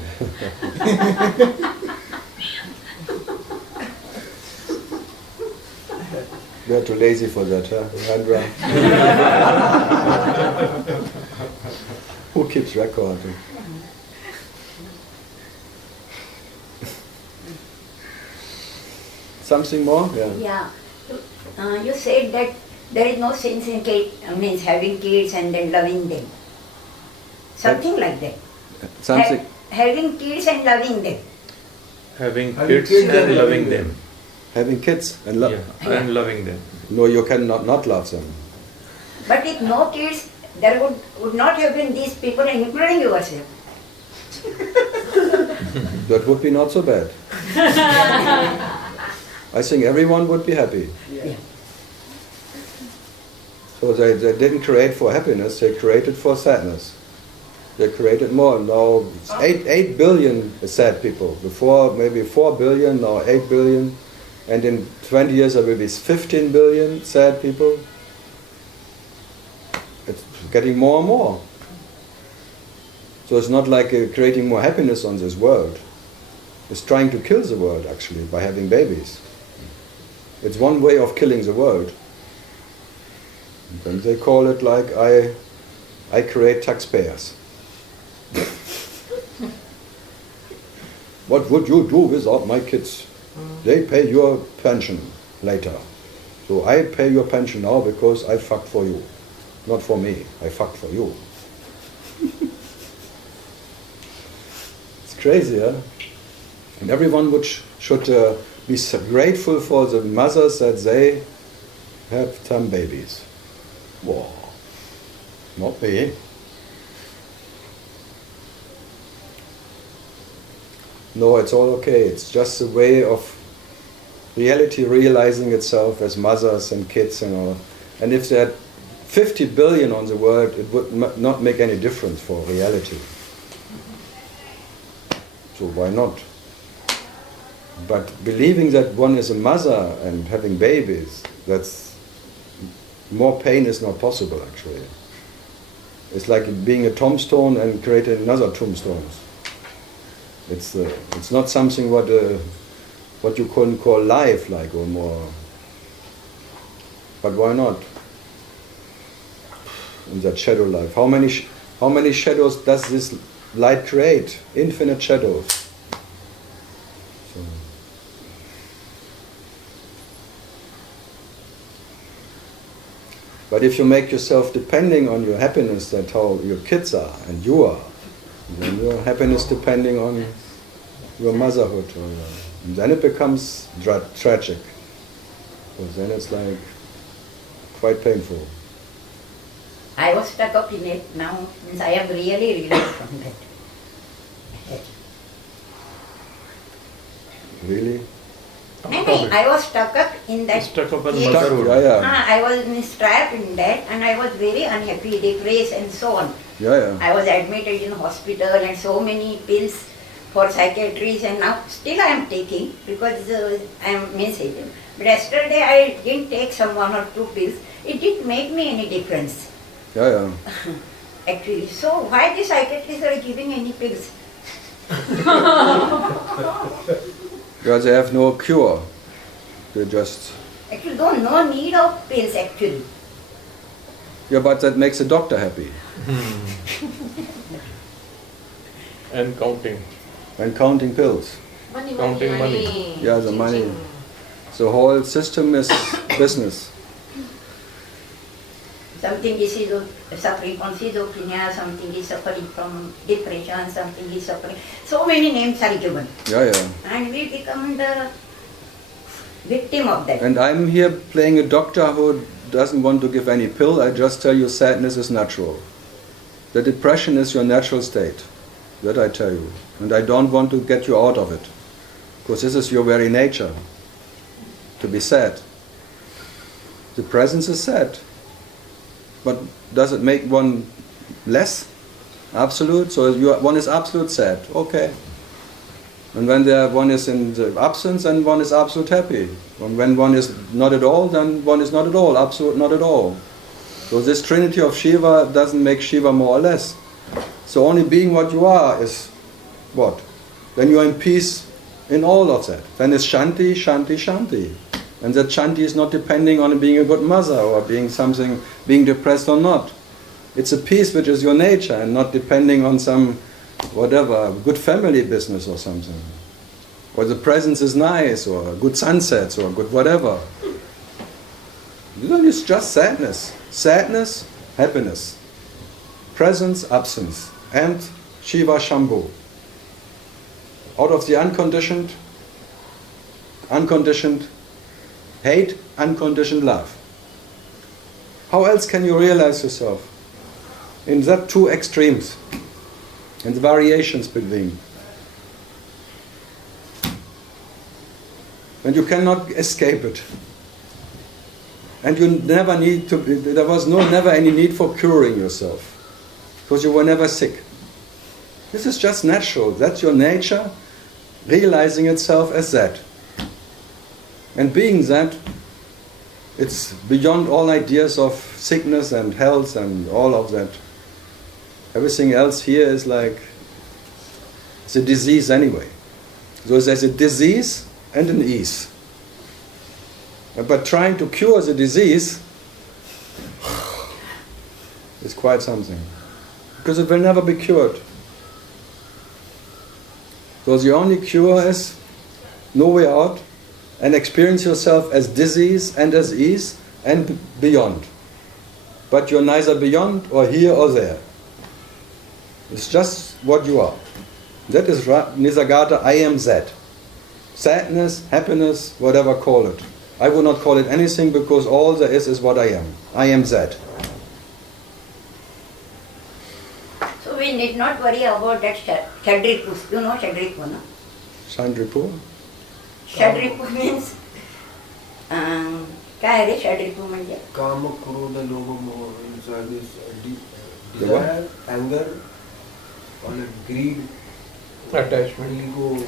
You're too lazy for that, huh, Andra? Who keeps record? Something more? Yeah. You said that there is no sense in means having kids and then loving them. Something like that. Something. Having kids and loving them. Having kids and loving them. Having kids and and loving them. No, you cannot not love them. But if no kids, there would not have been these people, including yourself. That would be not so bad. I think everyone would be happy. Yeah. So they didn't create for happiness, they created for sadness. They created more. Now it's 8 billion sad people. Before maybe 4 billion, now 8 billion. And in 20 years there will be 15 billion sad people. getting more and more. So it's not like creating more happiness on this world. It's trying to kill the world, actually, by having babies. It's one way of killing the world. And they call it like, I create taxpayers. What would you do without my kids? They pay your pension later. So I pay your pension now because I fucked for you. Not for me, I fucked for you. It's crazy, huh? And everyone should be so grateful for the mothers that they have some babies. Whoa, not me. No, it's all okay. It's just a way of reality realizing itself as mothers and kids and all. And if there are 50 billion on the world, it would not make any difference for reality. So why not? But believing that one is a mother and having babies, that's more pain is not possible actually. It's like being a tombstone and creating another tombstones. It's not something what you can call life, like, or more. But why not? In that shadow life, how many shadows does this light create? Infinite shadows. So. But if you make yourself depending on your happiness, that's how your kids are and you are. Then your happiness depending on your motherhood, and then it becomes tragic. Because then it's like quite painful. I was stuck up in it now, means I am really released from that. Really? I was stuck up in that. Stuck up in yes. motherhood. Yeah. I was trapped in that, and I was very unhappy, depressed, and so on. Yeah. I was admitted in hospital and so many pills for psychiatrists, and now still I am taking because I am missing. But yesterday I didn't take some 1 or 2 pills. It didn't make me any difference. Yeah. Actually, so why the psychiatrists are giving any pills? Because they have no cure. They just... Actually, no need of pills actually. Yeah, but that makes the doctor happy. And counting. And counting pills. Counting money. Yeah, the money. The whole system is business. Something is suffering from schizophrenia, something is suffering from depression, something is suffering. So many names are given. Yeah. And we become the victim of that. And I'm here playing a doctor who doesn't want to give any pill. I just tell you sadness is natural. The depression is your natural state. That I tell you. And I don't want to get you out of it. Because this is your very nature. To be sad. The presence is sad. But does it make one less absolute? So one is absolute sad. Okay. And when one is in the absence, and one is absolute happy. And when one is not at all, then one is not at all, absolute not at all. So this trinity of Shiva doesn't make Shiva more or less. So only being what you are is what? Then you are in peace in all of that. Then it's Shanti, Shanti, Shanti. And that Shanti is not depending on being a good mother or being depressed or not. It's a peace which is your nature and not depending on some whatever, good family business or something. Or the presence is nice, or good sunsets, or good whatever. It's just sadness. Sadness, happiness. Presence, absence. And Shiva Shambhu. Out of the unconditioned hate, unconditioned love. How else can you realize yourself? In that two extremes. And the variations between. And you cannot escape it. And you never need to, there was never any need for curing yourself. Because you were never sick. This is just natural. That's your nature, realizing itself as that. And being that, It's beyond all ideas of sickness and health and all of that. Everything else here is like, it's a disease anyway. So there's a disease and an ease. But trying to cure the disease is quite something. Because it will never be cured. So the only cure is no way out and experience yourself as disease and as ease and beyond. But you're neither beyond or here or there. It's just what you are. That is Nisargata, I am that. Sadness, happiness, whatever call it. I would not call it anything because all there is what I am. I am that. So we need not worry about that Shadripu. You know Shadripu, no? Shadripu? Shadripu means काय आहे रे Shadripu म्हणजे? काम, क्रोध, लोभ, मोह, desire, anger, greed, attachment, ego.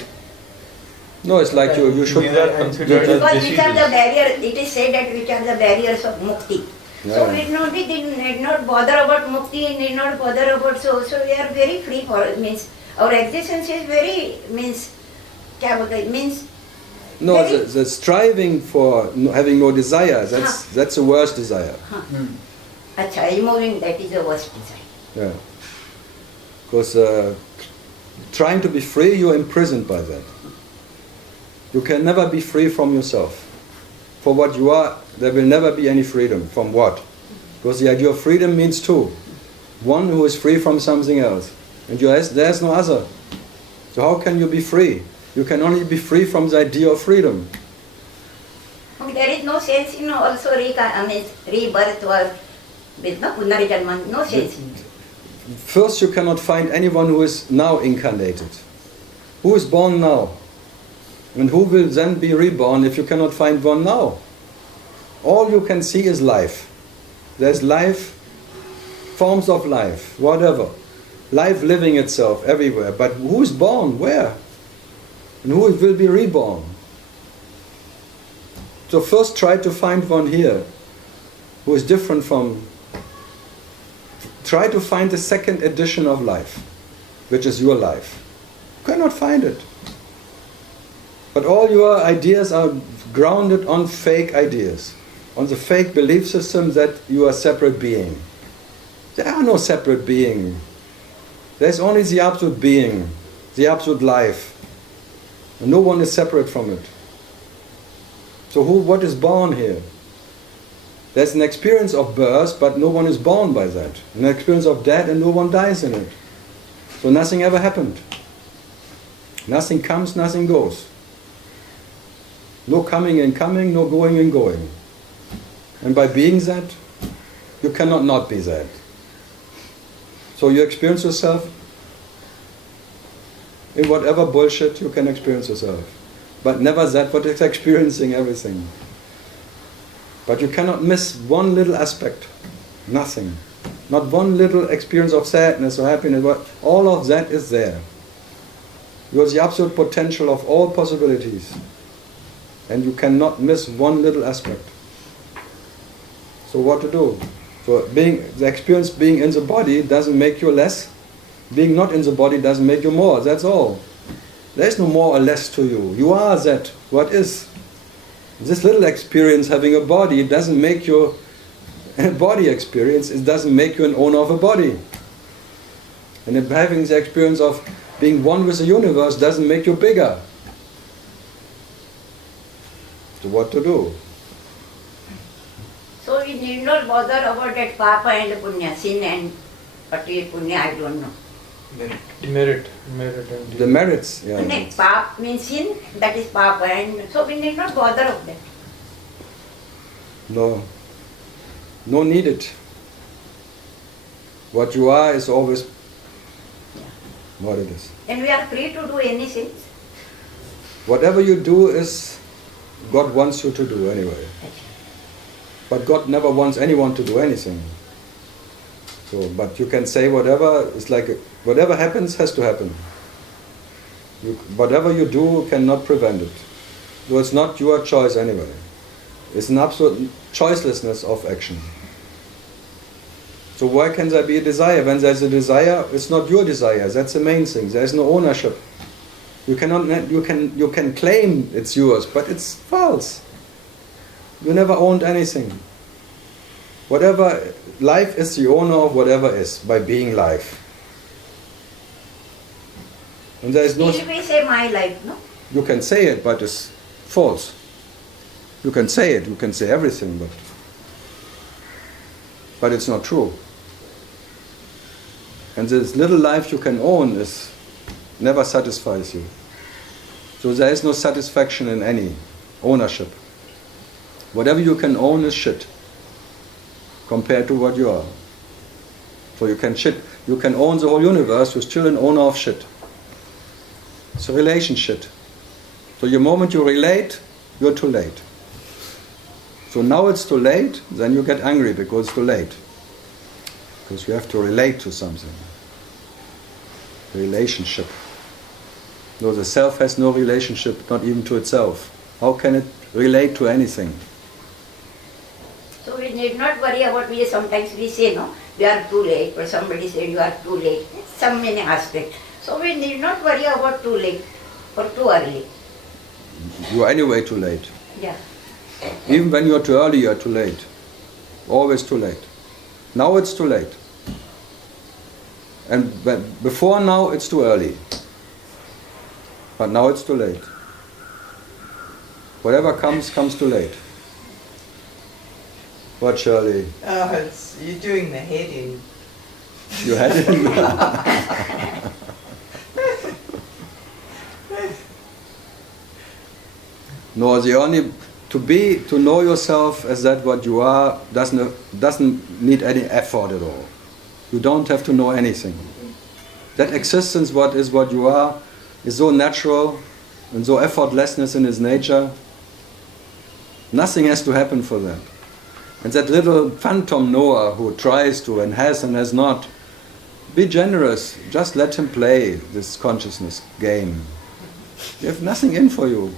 No, it's like you should. These are considered as because which are the diseases. barriers? It is said that which are the barriers of mukti. So we need not bother about mukti, need not bother about so we are very free for means our existence is very means क्या बोलते हैं means No, the striving for having no desire, that's the worst desire. अच्छा, removing that is the worst desire. Yeah. Because trying to be free, you're imprisoned by that. You can never be free from yourself. For what you are, there will never be any freedom. From what? Because the idea of freedom means two. One who is free from something else. And there's no other. So how can you be free? You can only be free from the idea of freedom. There is no sense in also rebirth or with no punarijanman, no sense in it. First, you cannot find anyone who is now incarnated. Who is born now? And who will then be reborn if you cannot find one now? All you can see is life. There's life, forms of life, whatever. Life living itself everywhere. But who is born? Where? And who will be reborn? So first try to find one here who is different from... Try to find the second edition of life, which is your life. You cannot find it. But all your ideas are grounded on fake ideas, on the fake belief system that you are a separate being. There are no separate being. There's only the absolute being, the absolute life. And no one is separate from it. So what is born here? There's an experience of birth, but no one is born by that. An experience of death and no one dies in it. So nothing ever happened. Nothing comes, nothing goes. No coming and coming, no going and going. And by being that, you cannot not be that. So you experience yourself in whatever bullshit you can experience yourself. But never that what is experiencing everything. But you cannot miss one little aspect. Nothing. Not one little experience of sadness or happiness. All of that is there. You are the absolute potential of all possibilities. And you cannot miss one little aspect. So what to do? So the experience being in the body doesn't make you less. Being not in the body doesn't make you more. That's all. There's no more or less to you. You are that. What is? This little experience having a body doesn't make you a body experience. It doesn't make you an owner of a body. And having the experience of being one with the universe doesn't make you bigger. So what to do? So we need not bother about that papa and punya, sin and punya, I don't know. Merit and the merits, yeah. Pap means sin, that is papa, and so we need not bother of that. No need it. What you are is always what it is. And we are free to do anything. Whatever you do is God wants you to do anyway. But God never wants anyone to do anything. So, but you can say whatever, it's like whatever happens has to happen. Whatever you do cannot prevent it. So it's not your choice anyway. It's an absolute choicelessness of action. So why can there be a desire? When there's a desire, it's not your desire. That's the main thing. There is no ownership. You can claim it's yours, but it's false. You never owned anything. Whatever, life is the owner of whatever is, by being life. And there is no... Still we say my life, no? You can say it, but it's false. You can say it, you can say everything, but it's not true. And this little life you can own never satisfies you. So there is no satisfaction in any ownership. Whatever you can own is shit compared to what you are. So you can own the whole universe, you're still an owner of shit. It's a relationship. So the moment you relate, you're too late. So now it's too late, then you get angry because it's too late. Because you have to relate to something. Relationship. No, the self has no relationship, not even to itself. How can it relate to anything? So we need not worry about, sometimes we say, no, we are too late, or somebody said you are too late. Some many aspects. So we need not worry about too late or too early. You are anyway too late. Yeah. Even when you are too early, you are too late. Always too late. Now it's too late. And before now, it's too early. But now it's too late. Whatever comes too late. What, Shirley? Oh, you're doing the head in. You had it in No, the only to know yourself as that what you are doesn't need any effort at all. You don't have to know anything. That existence, what you are, is so natural and so effortlessness in its nature. Nothing has to happen for that. And that little phantom knower who tries to and has not, be generous. Just let him play this consciousness game. You have nothing in for you.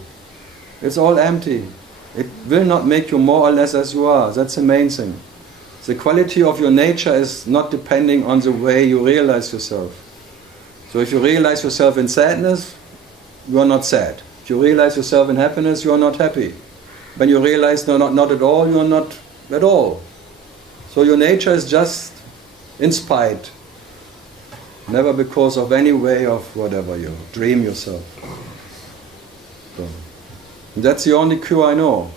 It's all empty. It will not make you more or less as you are. That's the main thing. The quality of your nature is not depending on the way you realize yourself. So if you realize yourself in sadness, you are not sad. If you realize yourself in happiness, you are not happy. When you realize not at all, you are not at all. So your nature is just in spite. Never because of any way of whatever you dream yourself. So, that's the only cure I know.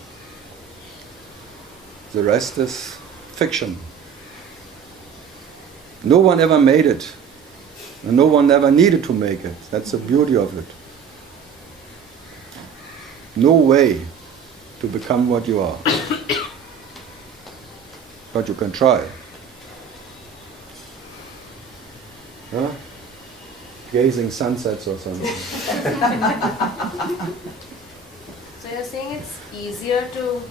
The rest is fiction. No one ever made it. And no one ever needed to make it. That's the beauty of it. No way to become what you are. But you can try. Huh? Gazing sunsets or something. So you're saying it's easier to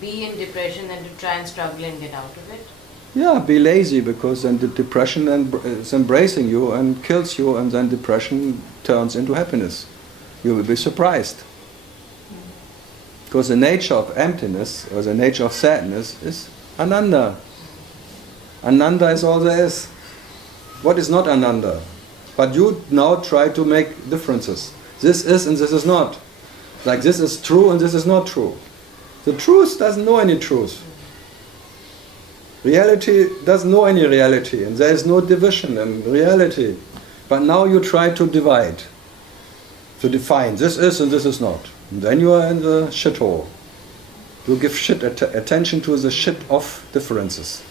be in depression than to try and struggle and get out of it? Yeah, be lazy, because then the depression is embracing you and kills you, and then depression turns into happiness. You will be surprised. Because the nature of emptiness, or the nature of sadness, is Ananda. Ananda is all there is. What is not Ananda? But you now try to make differences. This is and this is not. Like this is true and this is not true. The truth doesn't know any truth. Reality doesn't know any reality, and there is no division in reality. But now you try to divide, to define this is and this is not. And then you are in the shithole. You give attention to the shit of differences.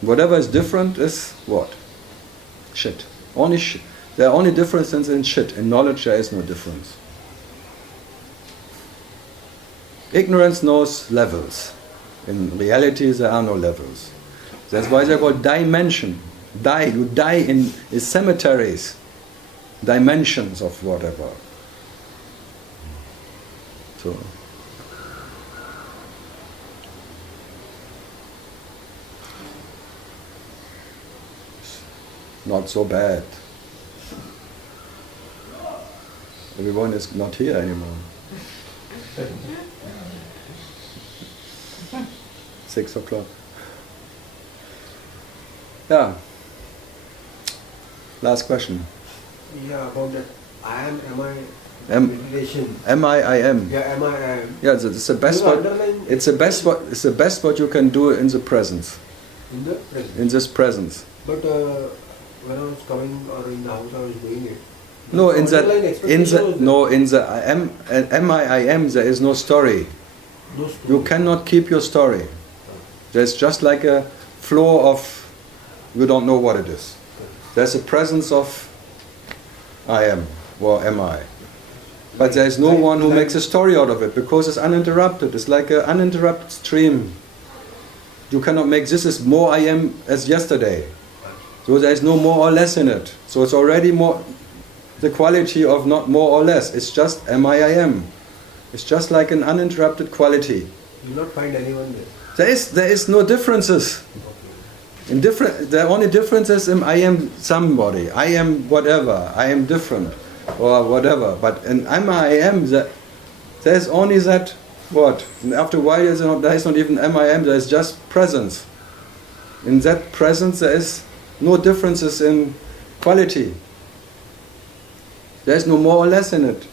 Whatever is different is what? Shit. Only shit. There are only differences in shit. In knowledge there is no difference. Ignorance knows levels. In reality there are no levels. That's why they're called dimension. You die in cemeteries. Dimensions of whatever. So not so bad. Everyone is not here anymore. 6 o'clock. Yeah. Last question. Yeah, about that I am relation. M-I-I-M. Yeah, M-I-I-M. Yeah, it's the best what it's the best what you can do in the present. In the present. In this presence. But when I was coming or in the house, I was doing it. No, in the M-I-I-M there is no story. No story. You cannot keep your story. There's just like a flow of, you don't know what it is. There's a presence of I am or am I. But there is no one who makes a story out of it because it's uninterrupted. It's like an uninterrupted stream. You cannot make this is more I am as yesterday. So there is no more or less in it. So it's already more the quality of not more or less. It's just am I am. It's just like an uninterrupted quality. You will not find anyone there. There is no differences. There are only differences in I am somebody, I am whatever, I am different, or whatever. But in I am, there's only that what? And after a while, there is not even I am. There is just presence. In that presence, there is no differences in quality. There is no more or less in it.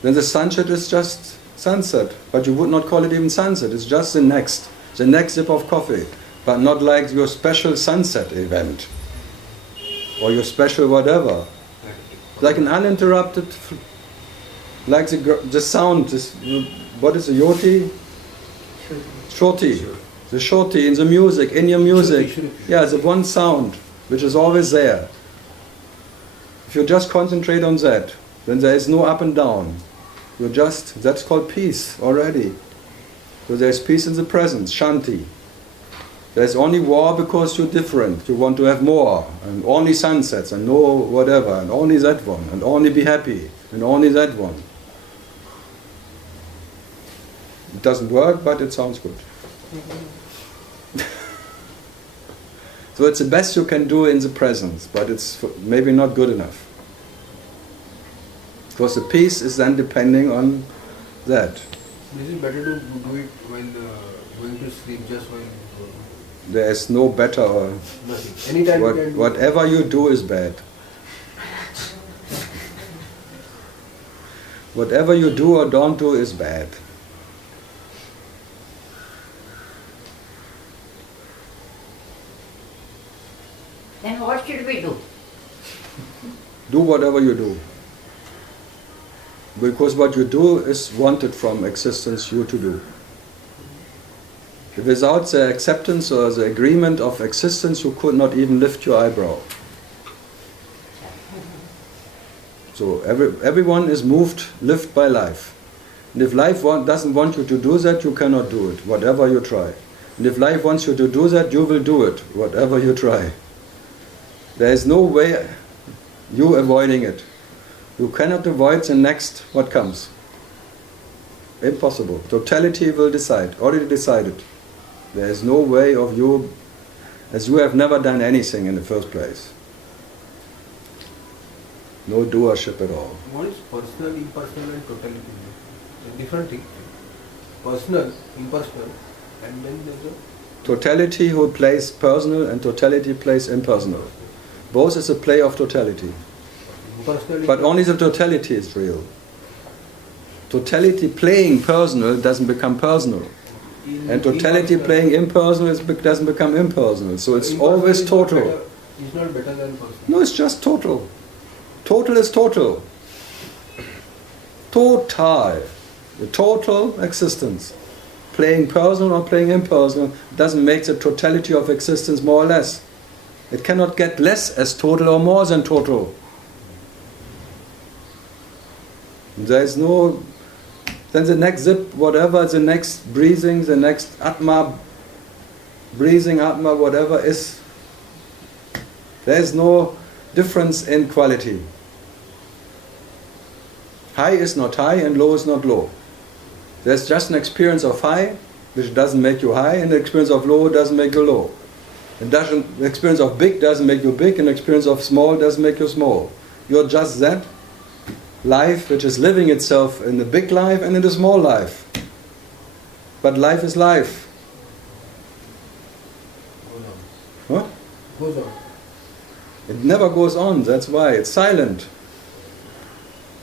Then the sunset is just sunset, but you would not call it even sunset. It's just the next sip of coffee. But not like your special sunset event or your special whatever. Like an uninterrupted, like the sound. What is the yoti? Shorty. The shorty in the music, in your music. Yeah, the one sound which is always there. If you just concentrate on that, then there is no up and down. That's called peace already. So there is peace in the presence, shanti. There's only war because you're different. You want to have more, and only sunsets, and no whatever, and only that one, and only be happy, and only that one. It doesn't work, but it sounds good. So it's the best you can do in the presence, but it's maybe not good enough. Because the peace is then depending on that. Is it better to do it when going to sleep, just while there is no better or nothing. Anytime you can do whatever you do is bad. Whatever you do or don't do is bad. Then what should we do? Do whatever you do. Because what you do is wanted from existence you to do. Without the acceptance or the agreement of existence, you could not even lift your eyebrow. So everyone is lived by life. And if life doesn't want you to do that, you cannot do it, whatever you try. And if life wants you to do that, you will do it, whatever you try. There is no way you avoiding it. You cannot avoid the next what comes. Impossible. Totality will decide, already decided. There is no way of you, as you have never done anything in the first place. No doership at all. What is personal, impersonal and totality? A different thing. Personal, impersonal, and then there's a... Totality who plays personal and totality plays impersonal. Both is a play of totality. But only the totality is real. Totality playing personal doesn't become personal. And totality playing impersonal doesn't become impersonal. So it's always total. It's not better than personal. No, it's just total. Total is total. Total. The total existence. Playing personal or playing impersonal doesn't make the totality of existence more or less. It cannot get less as total or more than total. There is no... Then the next zip, whatever, the next breathing, the next atma, breathing, atma, whatever is... There is no difference in quality. High is not high and low is not low. There's just an experience of high, which doesn't make you high, and the experience of low doesn't make you low. The experience of big doesn't make you big, and the experience of small doesn't make you small. You're just that life which is living itself in the big life and in the small life. But life is life. Goes on. It never goes on, that's why. It's silent.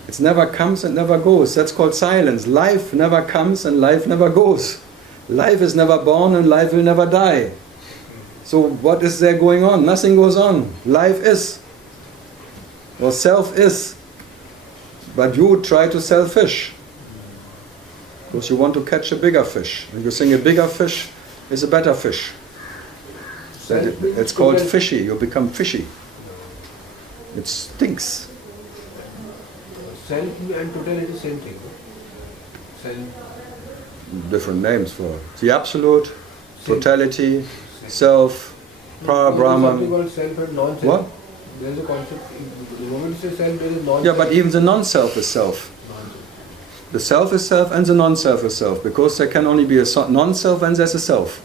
It never comes and never goes. That's called silence. Life never comes and life never goes. Life is never born and life will never die. So what is there going on? Nothing goes on. Life is. Or self is. But you try to sell fish. Because you want to catch a bigger fish. And you think a bigger fish is a better fish. It's called fishy. You become fishy. It stinks. Self and totality, same thing. Self. Different names for the absolute, totality, self, para Brahman. Something called self and non-self. What? There is a concept. The moment you say self, there is non-self. Yeah, but even the non-self is self. The self is self and the non-self is self, because there can only be a non-self when there's a self.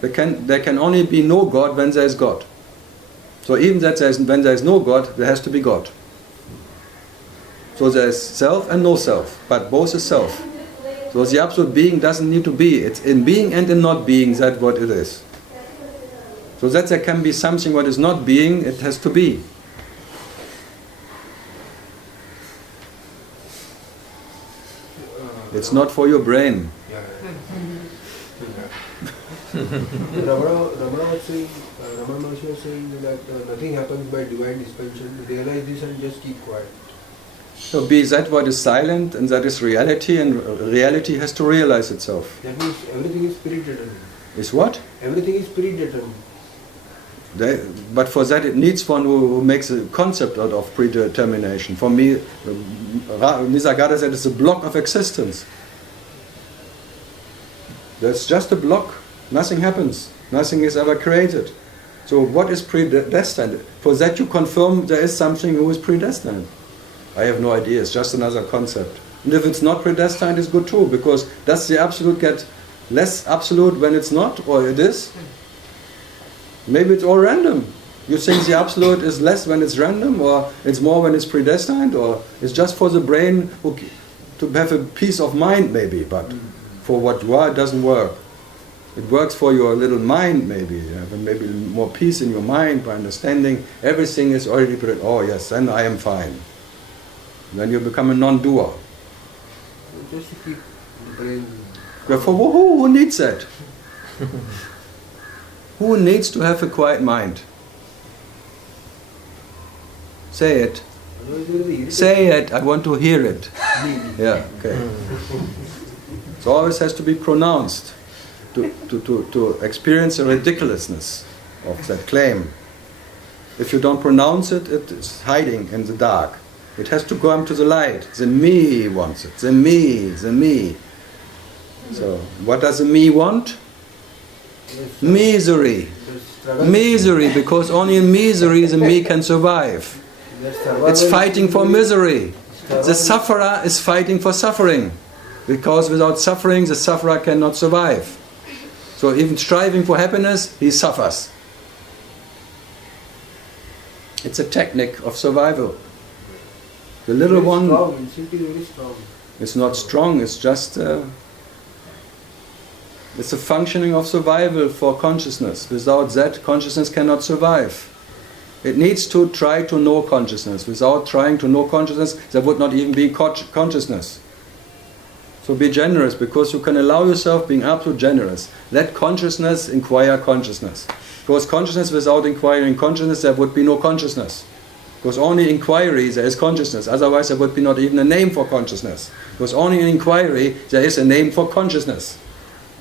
There can only be no God when there is God. So even when there is no God, there has to be God. So there is self and no self, but both is self. So the absolute being doesn't need to be. It's in being and in not being, that's what it is. So that there can be something what is not being, it has to be. It's not for your brain. Ramana was saying that nothing happens by divine dispensation. Realize this and just keep quiet. So be that what is silent, and that is reality, and reality has to realize itself. That means everything is spirit determined. Is what? Everything is spirit determined. But for that it needs one who makes a concept out of predetermination. For me, Nisargadatta said it's a block of existence. That's just a block. Nothing happens. Nothing is ever created. So what is predestined? For that you confirm there is something who is predestined. I have no idea. It's just another concept. And if it's not predestined, it's good too, because does the absolute get less absolute when it's not, or it is? Maybe it's all random. You think the absolute is less when it's random, or it's more when it's predestined, or it's just for the brain to have a peace of mind, maybe, but for what you are, it doesn't work. It works for your little mind, maybe. You have maybe more peace in your mind by understanding everything is already predestined. Oh yes, then I am fine. Then you become a non-doer. Just to keep the brain. Therefore, who needs that? Who needs to have a quiet mind? Say it. Say it. I want to hear it. Yeah. Okay. It always has to be pronounced to experience the ridiculousness of that claim. If you don't pronounce it, it is hiding in the dark. It has to come to the light. The me wants it. The me, the me. So, what does the me want? Misery. Misery, because only in misery the me can survive. It's fighting for misery. The sufferer is fighting for suffering. Because without suffering, the sufferer cannot survive. So even striving for happiness, he suffers. It's a technique of survival. The little one, it's not strong, it's just it's a functioning of survival for consciousness. Without that, consciousness cannot survive. It needs to try to know consciousness. Without trying to know consciousness, there would not even be consciousness. So be generous, because you can allow yourself being absolutely generous. Let consciousness inquire consciousness. Because consciousness without inquiring consciousness, there would be no consciousness. Because only inquiry there is consciousness. Otherwise there would be not even a name for consciousness. Because only in inquiry there is a name for consciousness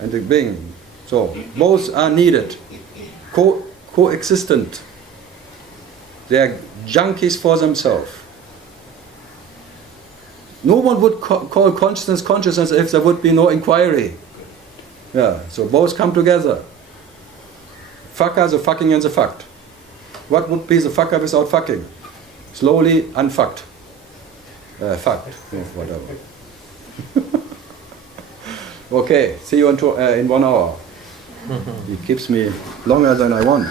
and the being. So both are needed. Coexistent. They are junkies for themselves. No one would call consciousness consciousness if there would be no inquiry. Yeah, so both come together. Fucker, the fucking and the fucked. What would be the fucker without fucking? Slowly unfucked. Fucked. Yeah, whatever. Okay, see you in 1 hour. It keeps me longer than I want.